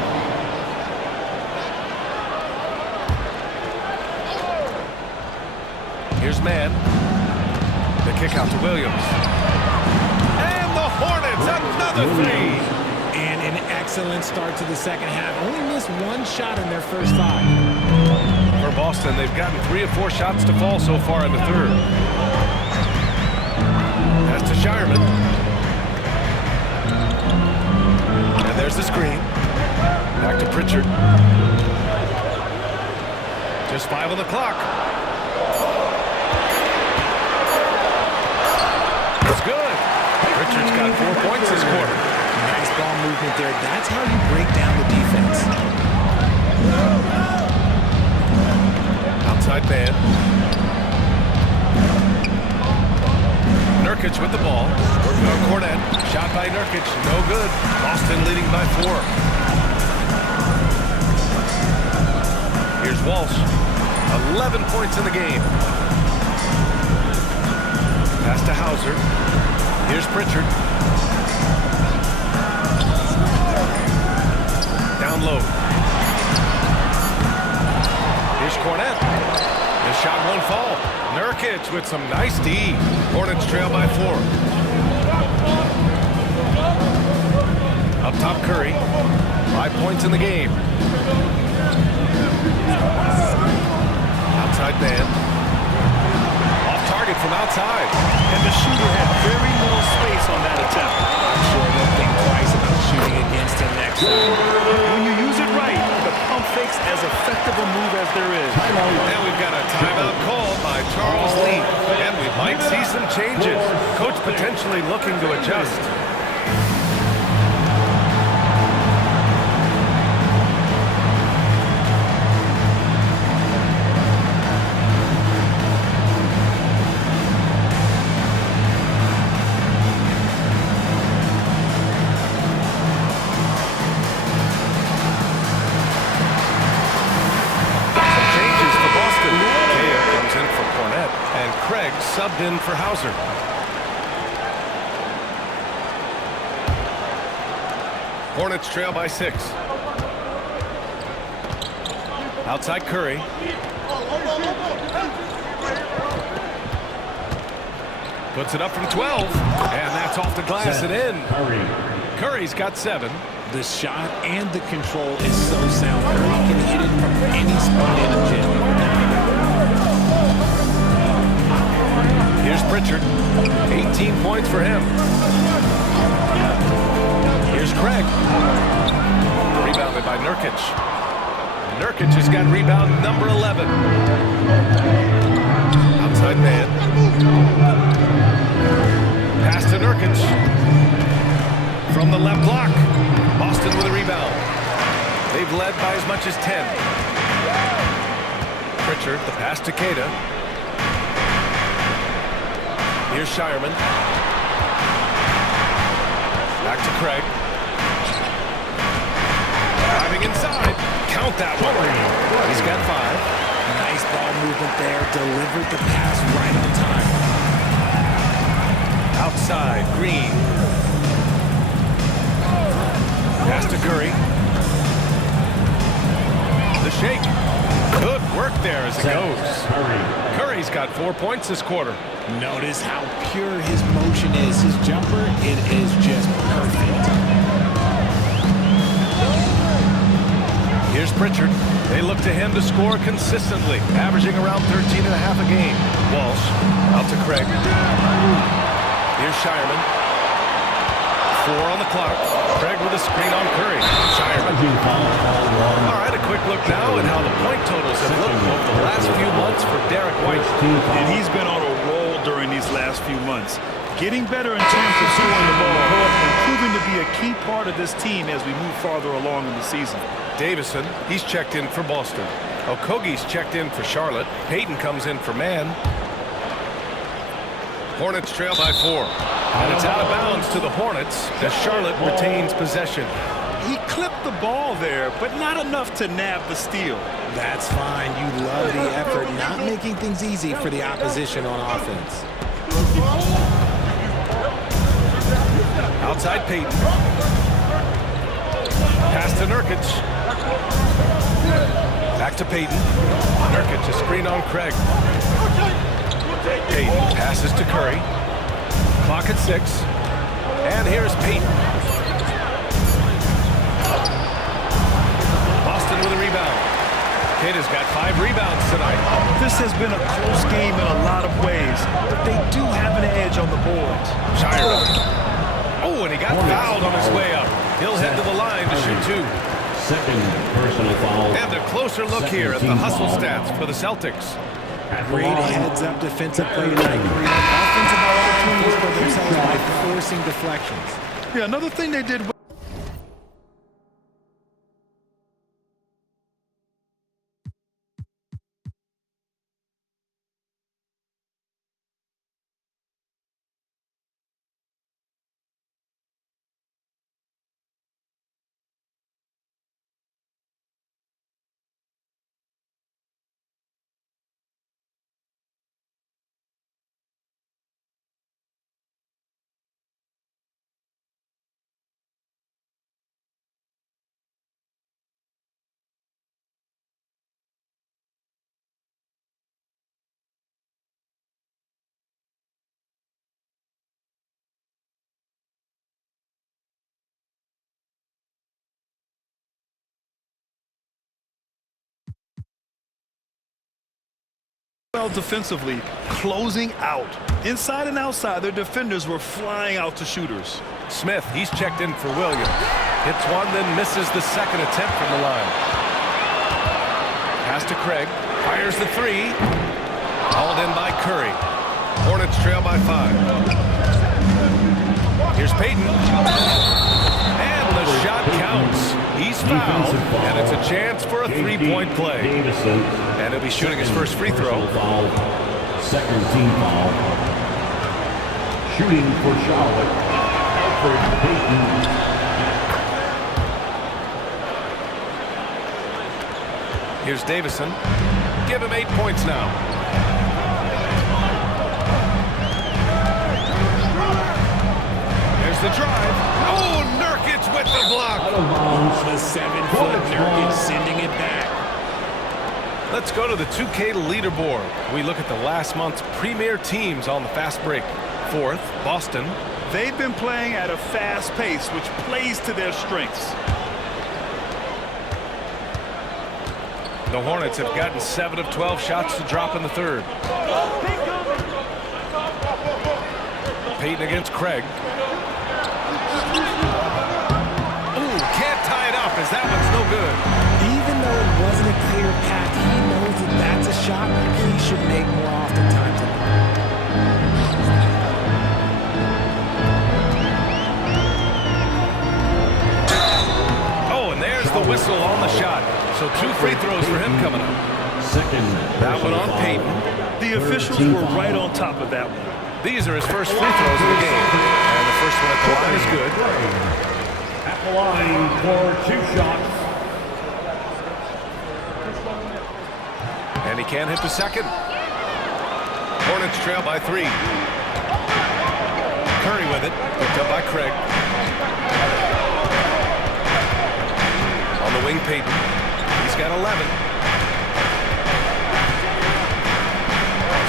Here's man. The kick out to Williams. And the Hornets, another 3. And an excellent start to the second half. Only missed 1 shot in their first 5. For Boston, they've gotten 3 of 4 shots to fall so far in the third. Pass to Shireman. And there's the screen. Back to Pritchard. Just 5 on the clock. It's good. Pritchard's got 4 points this quarter. Nice ball movement there. That's how you break down the defense. Outside man. Nurkic with the ball. Working on Cornette. Shot by Nurkic. No good. Boston leading by 4. Here's Walsh. 11 points in the game. Pass to Hauser. Here's Pritchard. Down low. Here's Cornette. The shot won't fall. Nurkic with some nice D. Hornets trail by 4. Up top Curry. 5 points in the game. Outside man. Off target from outside. And the shooter had very little space on that attempt. I'm sure they'll think twice about shooting against him next time. When you use it right, the pump fake's as effective a move as there is. And we've got a timeout called by Charles Lee. And we might see some changes. Coach potentially looking to adjust. Subbed in for Hauser. Hornets trail by 6. Outside Curry. Puts it up from 12. And that's off the glass and in. Curry's got 7. The shot and the control is so sound. Curry can hit it from any spot in the gym. Here's Pritchard. 18 points for him. Here's Craig. Rebounded by Nurkic. Nurkic has got rebound number 11. Outside man. Pass to Nurkic. From the left block. Boston with a rebound. They've led by as much as 10. Pritchard, the pass to Queta. Here's Shireman. Back to Craig. Driving inside. Count that one. He's got 5. Nice ball movement there. Delivered the pass right on time. Outside, Green. Pass to Curry. The shake. Good work there as it goes. Curry's got 4 points this quarter. Notice how pure his motion is. His jumper, it is just perfect. Here's Pritchard. They look to him to score consistently, averaging around 13.5 a game. Walsh out to Craig. Here's Shireman. 4 on the clock. Craig with a screen on Curry. Shireman. All right, a quick look now at how the point totals have looked over the last few months for Derek White. And he's been on a roll during these last few months. Getting better in terms of scoring the ball and proving to be a key part of this team as we move farther along in the season. Davison, he's checked in for Boston. Okogie's checked in for Charlotte. Payton comes in for Man. Hornets trail by 4. And it's out of bounds to the Hornets as Charlotte retains possession. He clipped the ball there, but not enough to nab the steal. That's fine. You love the effort, not making things easy for the opposition on offense. Outside Payton. Pass to Nurkic. Back to Payton. Nurkic, a screen on Craig. Payton passes to Curry. Clock at 6. And here's Payton. Boston with a rebound. Kata's got 5 rebounds tonight. This has been a close game in a lot of ways, but they do have an edge on the boards. Shireman. Oh, and he got fouled on his way up. He'll head to the line to shoot 2. Second personal foul. And a closer look here at the hustle stats for the Celtics. Great heads-up defensive play tonight. Offensive opportunities for themselves by forcing deflections. Yeah, another thing they did well defensively, closing out. Inside and outside, their defenders were flying out to shooters. Smith, he's checked in for Williams. Hits one, then misses the second attempt from the line. Pass to Craig. Fires the 3. Hauled in by Curry. Hornets trail by 5. Here's Payton. And the shot counts. He's fouled, and it's a chance for a 3-point play. And he'll be shooting his first free throw. Second team foul. Shooting for Charlotte, Alfred Payton. Here's Davison. Give him 8 points now. There's the drive. Oh, Nurkic with the block. The 7-foot Nurkic sending it back. Let's go to the 2K leaderboard. We look at the last month's premier teams on the fast break. 4th, Boston. They've been playing at a fast pace, which plays to their strengths. The Hornets have gotten 7 of 12 shots to drop in the 3rd. Payton against Craig. Ooh, can't tie it up as that one's no good. Even though it wasn't a clear path, he knows that that's a shot he should make more oftentimes than not. Oh, and there's the whistle on the shot. So 2 free throws for him coming up. Second. That one on Payton. The officials were right on top of that one. These are his first free throws of the game. And the first one at the line is good. At the line for 2 shots. And he can't hit the second. Hornets trail by 3. Curry with it. Picked up by Craig. On the wing, Payton. He's got 11.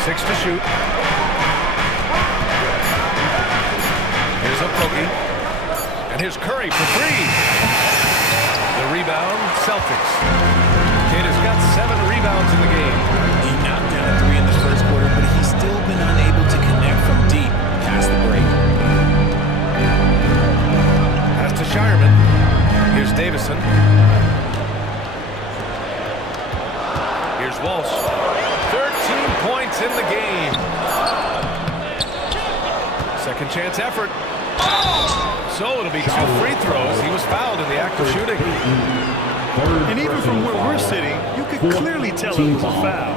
6 to shoot. Here's Okogie. And here's Curry for 3. The rebound, Celtics. Kata's got 7 rebounds in the game. He knocked down 3 in the first quarter, but he's still been unable to connect from deep past the break. Pass to Shireman. Here's Davison. Here's Walsh. 13 points in the game. Second chance effort. So it'll be 2 free throws. He was fouled in the act of shooting. And even from where we're sitting, you could clearly tell it was a foul.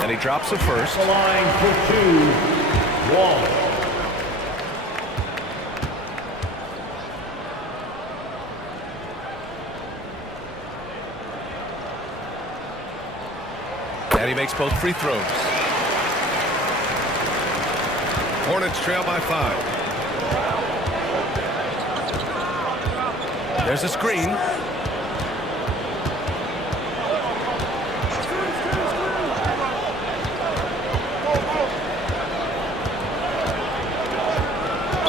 And he drops the first. The line for 2. Walsh. And he makes both free throws. Hornets trail by 5. There's a screen.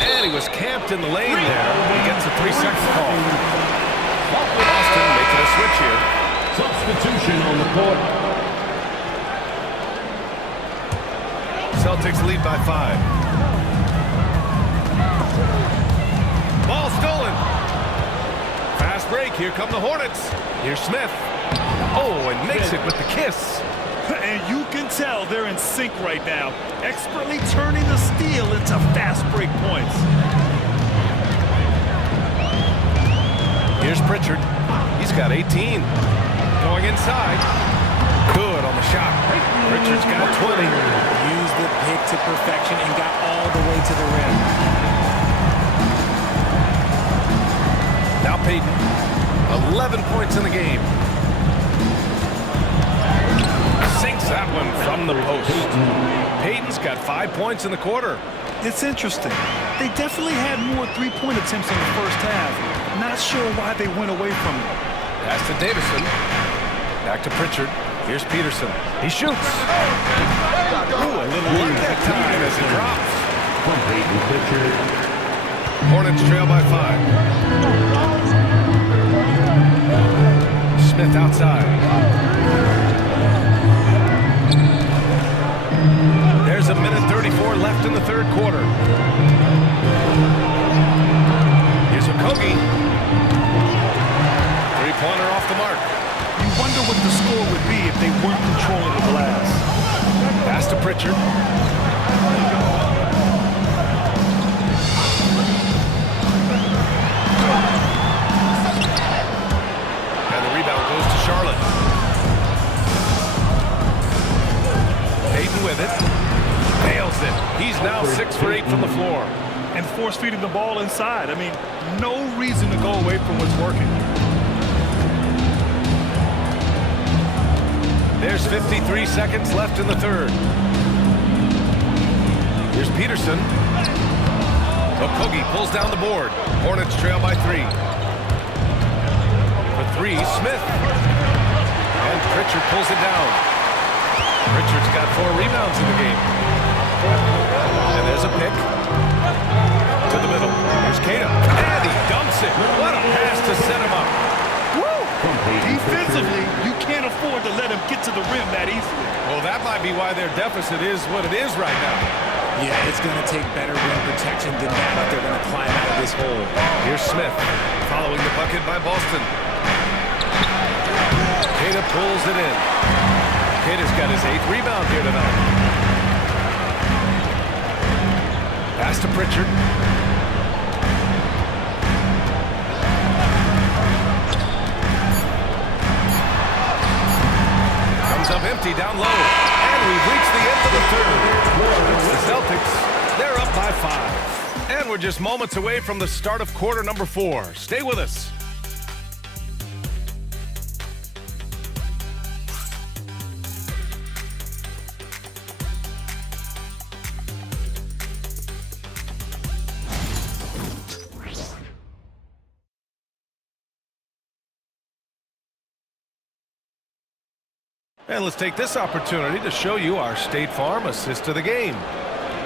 And he was camped in the lane there. He gets a 3-second call. Boston making a switch here. Substitution on the court. Celtics lead by 5. Ball stolen. Fast break. Here come the Hornets. Here's Smith. Oh, and makes it with the kiss. And you can tell they're in sync right now, expertly turning the steal into fast break points. Here's Pritchard. He's got 18. Going inside. Good on the shot. Pritchard's got 20. Used the pick to perfection and got all the way to the rim. Now Payton. 11 points in the game. Sinks that one from the post. Payton's got 5 points in the quarter. It's interesting. They definitely had more three-point attempts in the first half. Not sure why they went away from it. Pass to Davison. Back to Pritchard. Here's Peterson. He shoots. Ooh, a little luck that time as it drops. Hornets trail by 5. Smith outside. There's a minute 34 left in the third quarter. Here's Okogie. Three-pointer off the mark. You wonder what the score would be if they weren't controlling the glass. Pass to Pritchard. And the rebound goes to Charlotte. Payton with it. Nails it. He's now 6 for 8 from the floor. And force-feeding the ball inside. I mean, no reason to go away from what's working. There's 53 seconds left in the third. Here's Peterson. Okogie pulls down the board. Hornets trail by 3. For 3, Smith. And Pritchard pulls it down. Pritchard's got 4 rebounds in the game. And there's a pick. To the middle. Here's Kata. And he dumps it. What a pass to set him up. Defensively, you can't afford to let him get to the rim that easily. Well, that might be why their deficit is what it is right now. Yeah, it's going to take better rim protection than that if they're going to climb out of this hole. Here's Smith, following the bucket by Boston. Kata pulls it in. Kata's got his 8th rebound here tonight. Pass to Pritchard. Comes up empty down low. And we've reached the end of the third. It's the Celtics And we're just moments away from the start of quarter number 4. Stay with us. And let's take this opportunity to show you our State Farm assist to the game.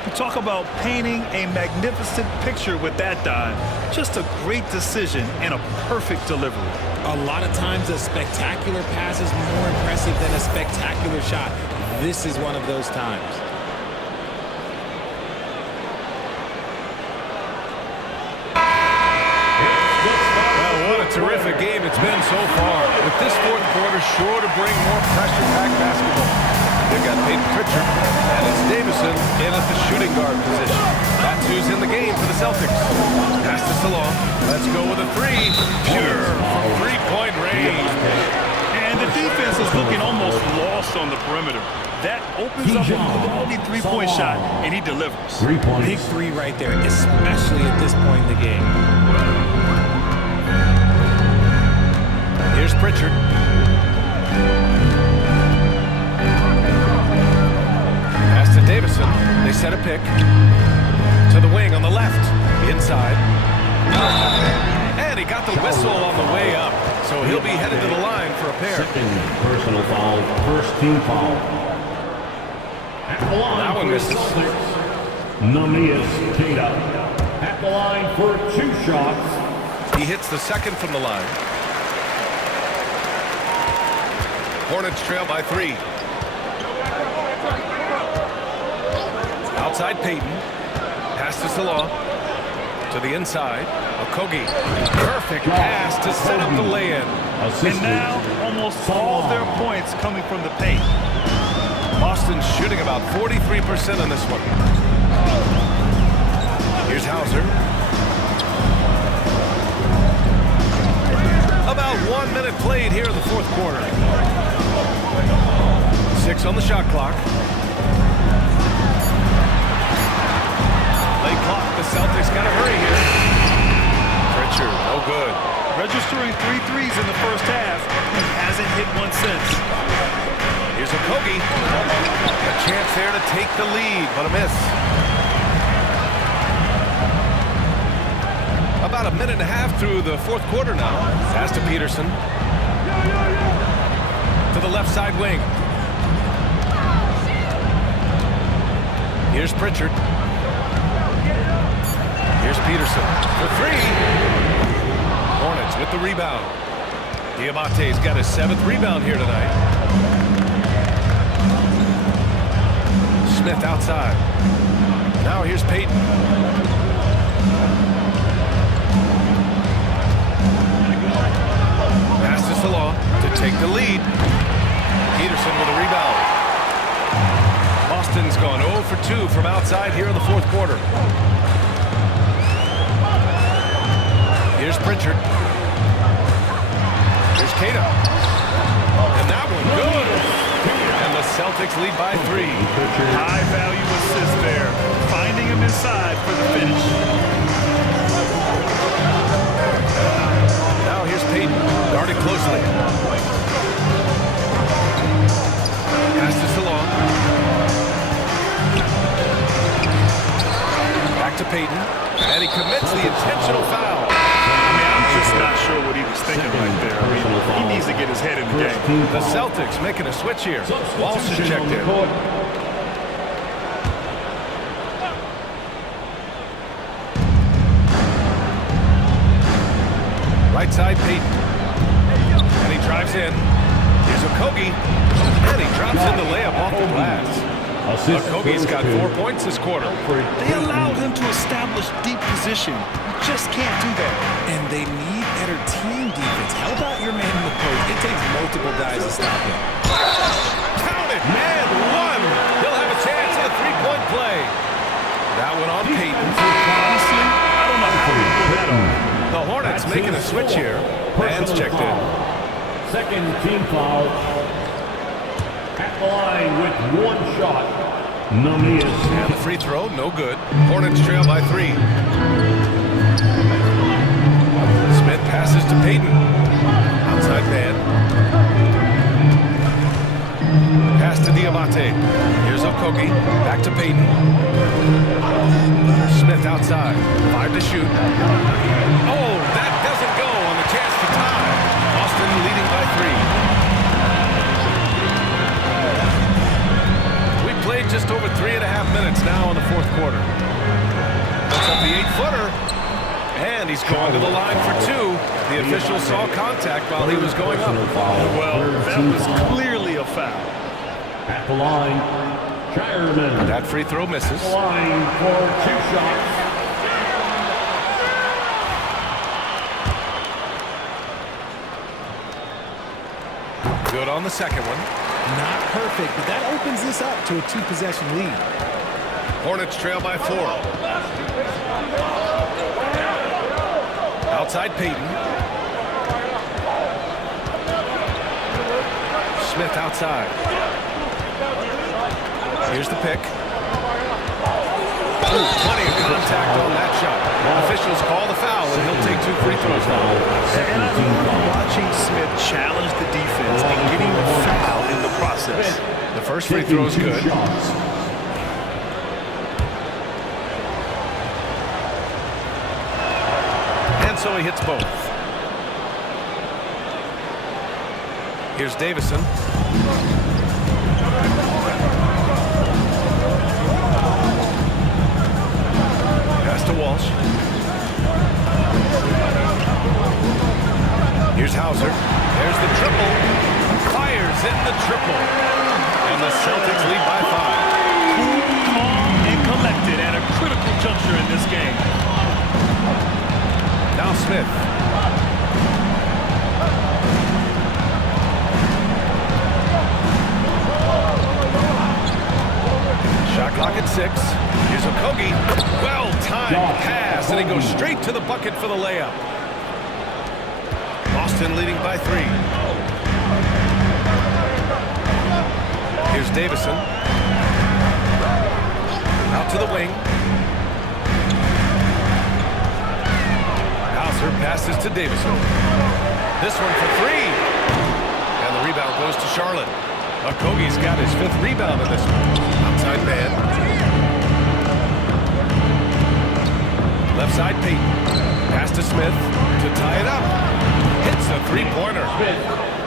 You talk about painting a magnificent picture with that dive. Just a great decision and a perfect delivery. A lot of times a spectacular pass is more impressive than a spectacular shot. This is one of those times. What a terrific game it's been so far. With this fourth quarter sure to bring more pressure-packed basketball. They've got Peyton Pritchard, and it's Davison in at the shooting guard position. That's who's in the game for the Celtics. Pass this along. Let's go with a three. Pure from three-point range. And the defense is looking almost lost on the perimeter. That opens up a quality three-point shot, and he delivers. 3 points. Big three right there, especially at this point in the game. Here's Pritchard. Pass to Davison. They set a pick. To the wing on the left. Inside. And he got the whistle on the way up. So he'll be headed to the line for a pair. Second personal foul, first team foul. At the line That one for misses. Celtics, Namias Queta. At the line for 2 shots. He hits the second from the line. Hornets trail by 3. Outside Peyton. Pass to Salah. To the inside. Okogie. Perfect pass to set up the lay-in. And now almost all of their points coming from the paint. Boston's shooting about 43% on this one. Here's Hauser. About 1 minute played here in the fourth quarter. 6 on the shot clock. Late clock. The Celtics got to hurry here. Pritchard, no good. Registering 3 threes in the first half. He hasn't hit one since. Here's Okogie. A chance there to take the lead, but a miss. About a minute and a half through the fourth quarter now. Pass to Peterson. To the left side wing. Here's Pritchard. Here's Peterson for 3. Hornets with the rebound. Diamante's got his 7th rebound here tonight. Smith outside. Now here's Peyton. Pass to Salah to take the lead. Peterson with a rebound. Boston's gone 0 for 2 from outside here in the fourth quarter. Here's Pritchard. Here's Queta. And that one good. And the Celtics lead by 3. High value assist there. Finding him inside for the finish. Now here's Peyton. Guarded closely. Pass to Salah. Back to Peyton. And he commits the intentional foul. I'm just not sure what he was thinking right there. I mean, he needs to get his head in the game. The Celtics making a switch here. Walsh is checked in. Right side, Peyton. And he drives in. Here's Okogie. And he drops in the layup off the glass. Okogie's got 4 points this quarter. They allowed him to establish deep position. You just can't do that. And they need better team defense. How about your man in the post? It takes multiple guys to stop him. Count it, and 1. He'll have a chance at a 3-point play. That one on Peyton. Honestly, I don't know how he pulled that off. The Hornets making a switch here. Fans checked in. Second team foul. At the line with 1 shot, Namias. And the free throw, no good. Hornets trail by 3. Smith passes to Payton. Outside man. Pass to Diabate. Here's Okogie. Back to Payton. Smith outside. 5 to shoot. Oh, that doesn't go on the chance to tie. Boston leading by 3. We played just over 3.5 minutes now in the fourth quarter. Puts up the 8-footer. And he's going to the line for 2. The official saw contact while he was going up. Well, that was clearly a foul. At the line, Shireman. That free throw misses. Line for 2 shots. Good on the second one. Not perfect, but that opens this up to a 2-possession lead. Hornets trail by 4. Outside Payton. Smith outside. Here's the pick. Ooh, plenty of contact on that shot. Officials call the foul, and he'll take 2 free throws now. And I love watching Smith challenge the defense and getting the foul in the process. The first free throw is good. And so he hits both. Here's Davison. Pass to Walsh. Here's Hauser. There's the triple. Fires in the triple. And the Celtics lead by 5. Cool, calm, and collected at a critical juncture in this game. Now Smith. Shot clock at 6. Here's Okogie. Well-timed pass, and he goes straight to the bucket for the layup. Boston leading by 3. Here's Davison. Out to the wing. Hauser passes to Davison. This one for 3. And the rebound goes to Charlotte. Okogie's got his 5th rebound in this one. Outside man. Left side Payton. Pass to Smith to tie it up. Hits a 3-pointer.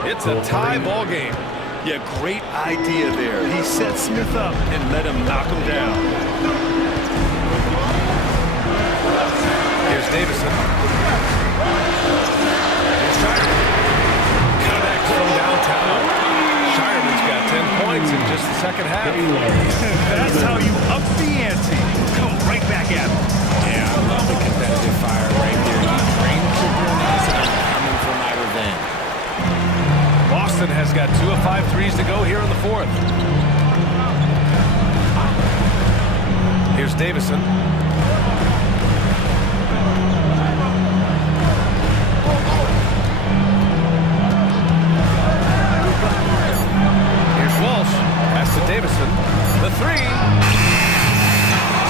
It's a tie ball game. Yeah, great idea there. He set Smith up and let him knock him down. Here's Davison. Here's Shireman. Connects from downtown. Shireman's got 10 points in just the second half. That's how you up the ante. Come right back at him. Yeah, I love the competitive fire right there. You train to brilliance, and I'm coming for my revenge. Boston has got 2 of 5 threes to go here in the 4th. Here's Davison. Here's Walsh. Pass to Davison. The 3.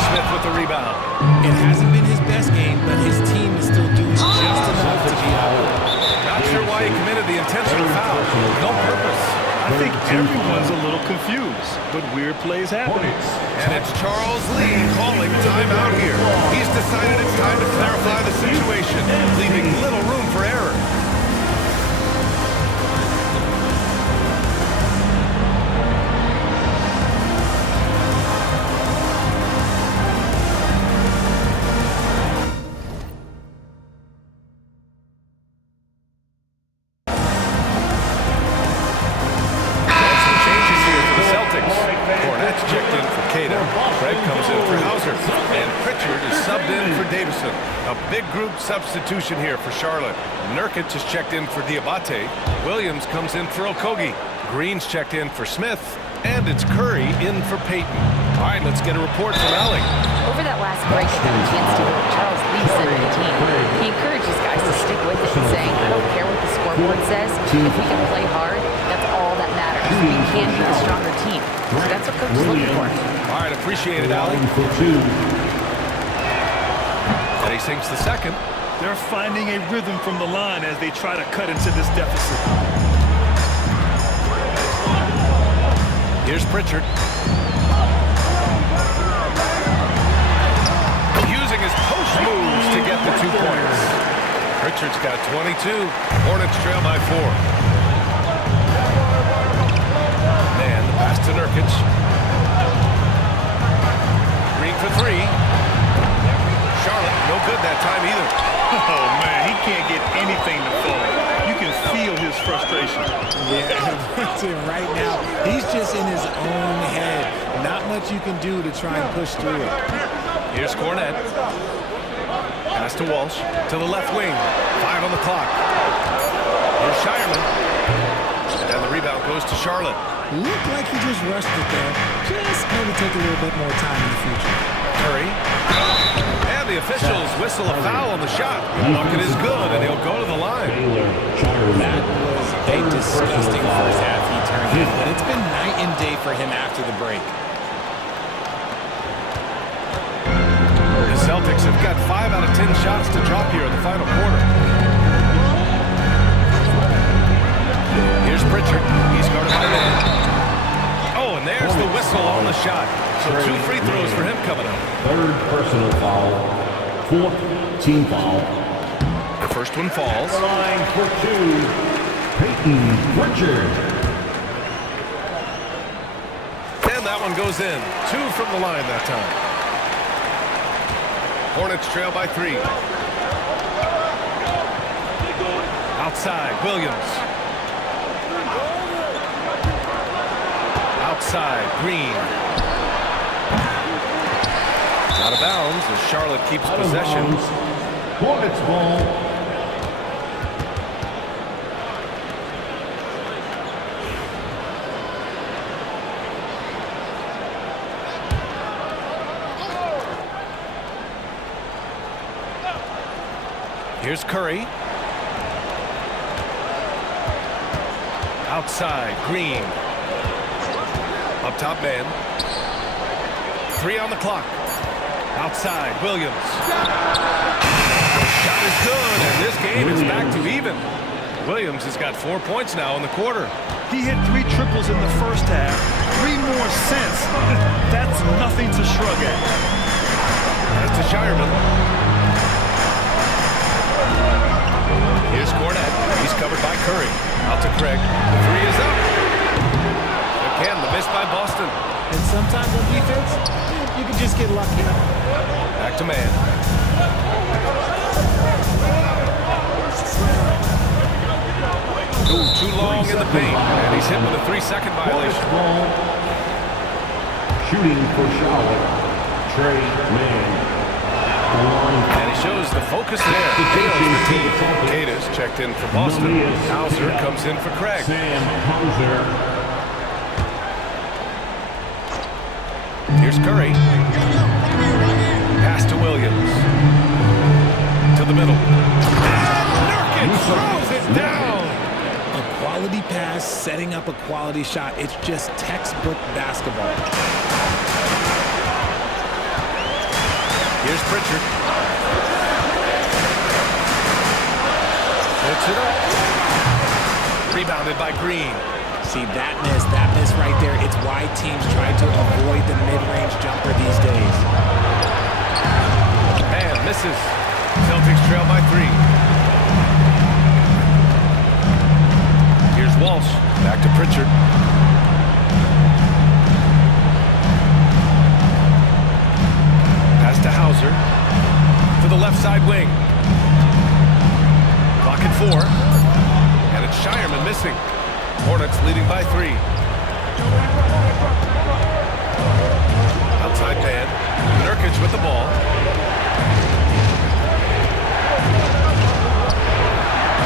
Smith with the rebound. It hasn't been his best game, but his team is still doing just enough to be out. Not sure why he committed the intentional foul. No purpose. I think everyone's a little confused, but weird plays happen. And it's Charles Lee calling timeout here. He's decided it's time to clarify the situation, leaving little room for error. A big group substitution here for Charlotte. Nurkic is checked in for Diabate. Williams comes in for Okogie. Green's checked in for Smith. And it's Curry in for Payton. All right, let's get a report from Allie. Over that last break, he got a chance to hear Charles Lee said to the team. He encourages guys to stick with it, saying, I don't care what the scoreboard says. If we can play hard, that's all that matters. We can be the stronger team. So that's what Coach is looking for. All All right, appreciate it, Allie. Line for two. And he sinks the second. They're finding a rhythm from the line as they try to cut into this deficit. Here's Pritchard. Using his post moves to get the 2 points. Pritchard's got 22. Hornets trail by 4. Man, the pass to Nurkic. Green for 3. Charlotte, no good that time either. Oh, man, he can't get anything to fall. You can feel his frustration. Yeah, that's it right now. He's just in his own head. Not much you can do to try and push through it. Here's Cornette. Pass to Walsh. To the left wing. 5 on the clock. Here's Shireman. And the rebound goes to Charlotte. Looked like he just rushed it there. Just maybe take a little bit more time in the future. Curry. And the officials whistle a foul on the shot. The bucket is good, and he'll go to the line. That was a disgusting first half he turned in, but it's been night and day for him after the break. The Celtics have got 5 out of 10 shots to drop here in the final quarter. Here's Pritchard. He's guarded by man. Oh, and there's the whistle on the shot. So 2 free throws for him coming up. Third personal foul. Fourth team foul. The first one falls. Line for two. Peyton Pritchard. And that one goes in. 2 from the line that time. Hornets trail by 3. Outside, Williams. Outside, Green. Out of bounds as Charlotte keeps possession. Hornets ball. Here's Curry. Outside, Green. Up top man. 3 on the clock. Outside, Williams. Shot is good, and this game is back to even. Williams has got 4 points now in the quarter. He hit 3 triples in the first half. 3 more since. That's nothing to shrug at. That's to Shireman. Here's Cornette. He's covered by Curry. Out to Craig. The 3 is up. Again, the miss by Boston. And sometimes on defense, you can just get lucky. Back to man. Ooh, too long in the paint. And he's hit with a 3-second violation. Shooting for Charlotte. Trey Mann. And he shows the focus there. Cadiz checked in for Boston. Hauser comes in for Craig. Sam Hauser. Here's Curry. Pass to Williams. To the middle. And Nurkic throws it down. A quality pass, setting up a quality shot. It's just textbook basketball. Here's Pritchard. Puts it up. Rebounded by Green. See, that miss right there, it's why teams try to avoid the mid-range jumper these days. And misses. Celtics trail by 3. Here's Walsh. Back to Pritchard. Pass to Hauser. To the left side wing. Clock at 4. And it's Shireman missing. Hornets leading by 3. Outside man. Nurkic with the ball.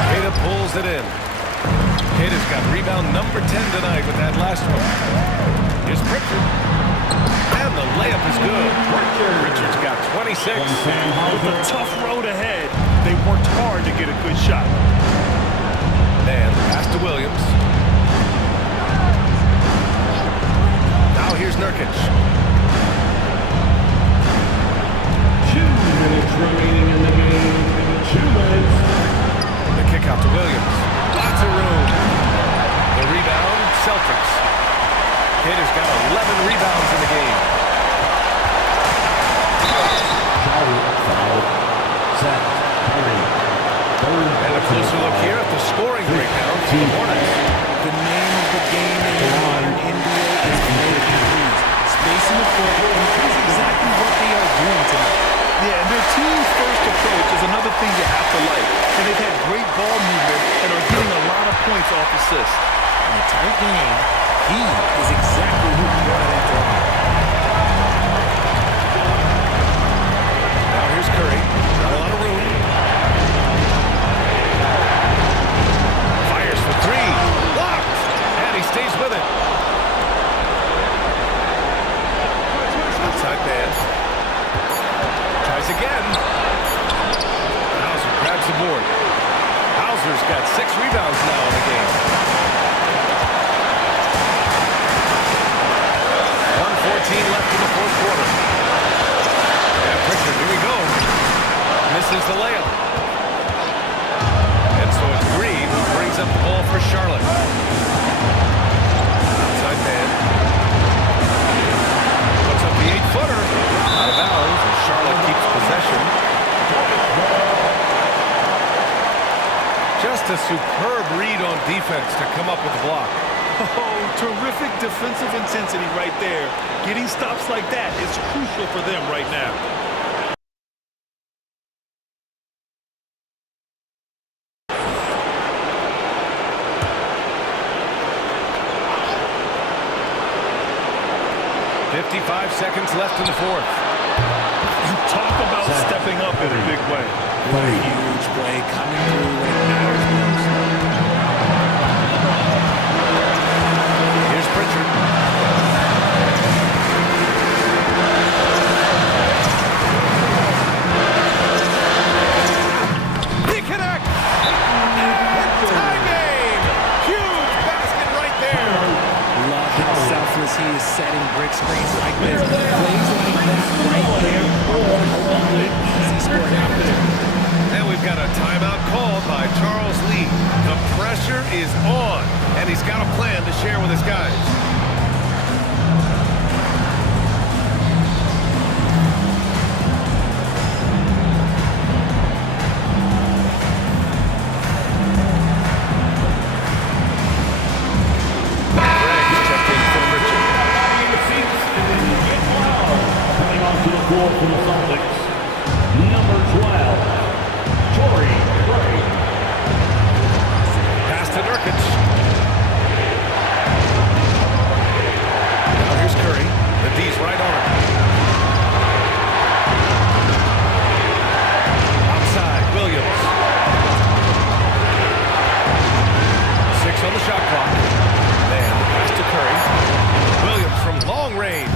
Queta pulls it in. Queta's got rebound number 10 tonight with that last one. Here's Pritchard. And the layup is good. Richard's got 26. With a tough road ahead, they worked hard to get a good shot. And pass to Williams. Now here's Nurkic. minutes remaining in the game. 2 minutes. The kick out to Williams. Lots of room. The rebound, Celtics. Kidd has got 11 rebounds in the game. Foul. Set. And a closer look here at the scoring breakdown for the Hornets. The name of the game in the modern NBA is making threes. Spacing the floor, and that's exactly what they are doing tonight. Yeah, and their team's first approach is another thing you have to like. And they've had great ball movement and are getting a lot of points off assists. In a tight game, he is exactly who you want at the line. Now here's Curry. Got a lot of room. Fires for three. Blocked. And he stays with it. Outside man. Tries again. Hauser grabs the board. Hauser's got 6 rebounds now in the game. 1:14 left in the fourth quarter. And Pritchard, here we go. Misses the layup. And so it's Green who brings up the ball for Charlotte. Outside man. Puts up the 8-footer. Out of bounds. And Charlotte keeps possession. Just a superb read on defense to come up with the block. Oh, terrific defensive intensity right there. Getting stops like that is crucial for them right now. Seconds left in the fourth. Talk about stepping up in a big way. What a huge play coming through when it matters most. Here's Pritchard. He connects! Tie game! Huge basket right there! Love how selfless he is setting brick screens like this. Plays like that right there. He's scoring out there. And we've got a timeout called by Charles Lee. The pressure is on, and he's got a plan to share with his guys. From the Celtics, number 12, Torrey Craig. Pass to Nurkic. Now here's Curry. The D's right on him. Outside, Williams. 6 on the shot clock. Man, pass to Curry. Williams from long range.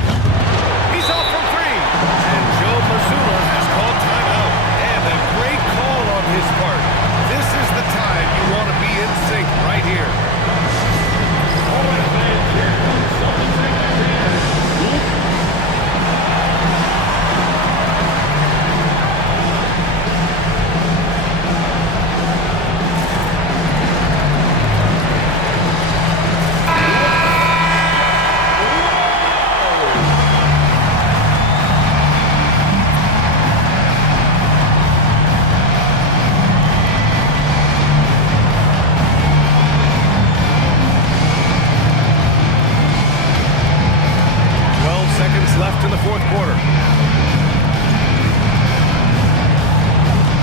He's off from 3. And Joe Mazzulla has called timeout. And a great call on his part. This is the time you want to be in sync right here. All right, fans, here comes Celtics entertainment. Left in the fourth quarter.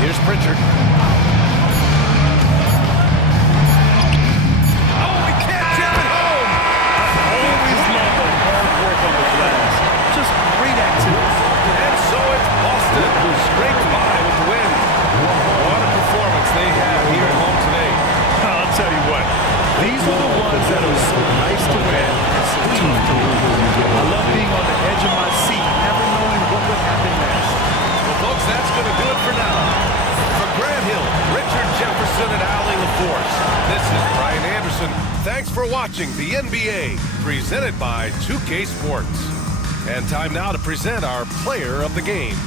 Here's Pritchard. Oh, he can't jam it home! Always love the hard work on the glass. Just great activity. And so it's Boston who scraped by with the win. What a performance they have here at home today. I'll tell you what, these are the ones that are so nice to win and so tough to lose. I love being on the edge of my seat, never knowing what would happen next. Well, folks, that's going to do it for now. For Grant Hill, Richard Jefferson, and Allie LaForce, this is Brian Anderson. Thanks for watching the NBA, presented by 2K Sports. And time now to present our player of the game.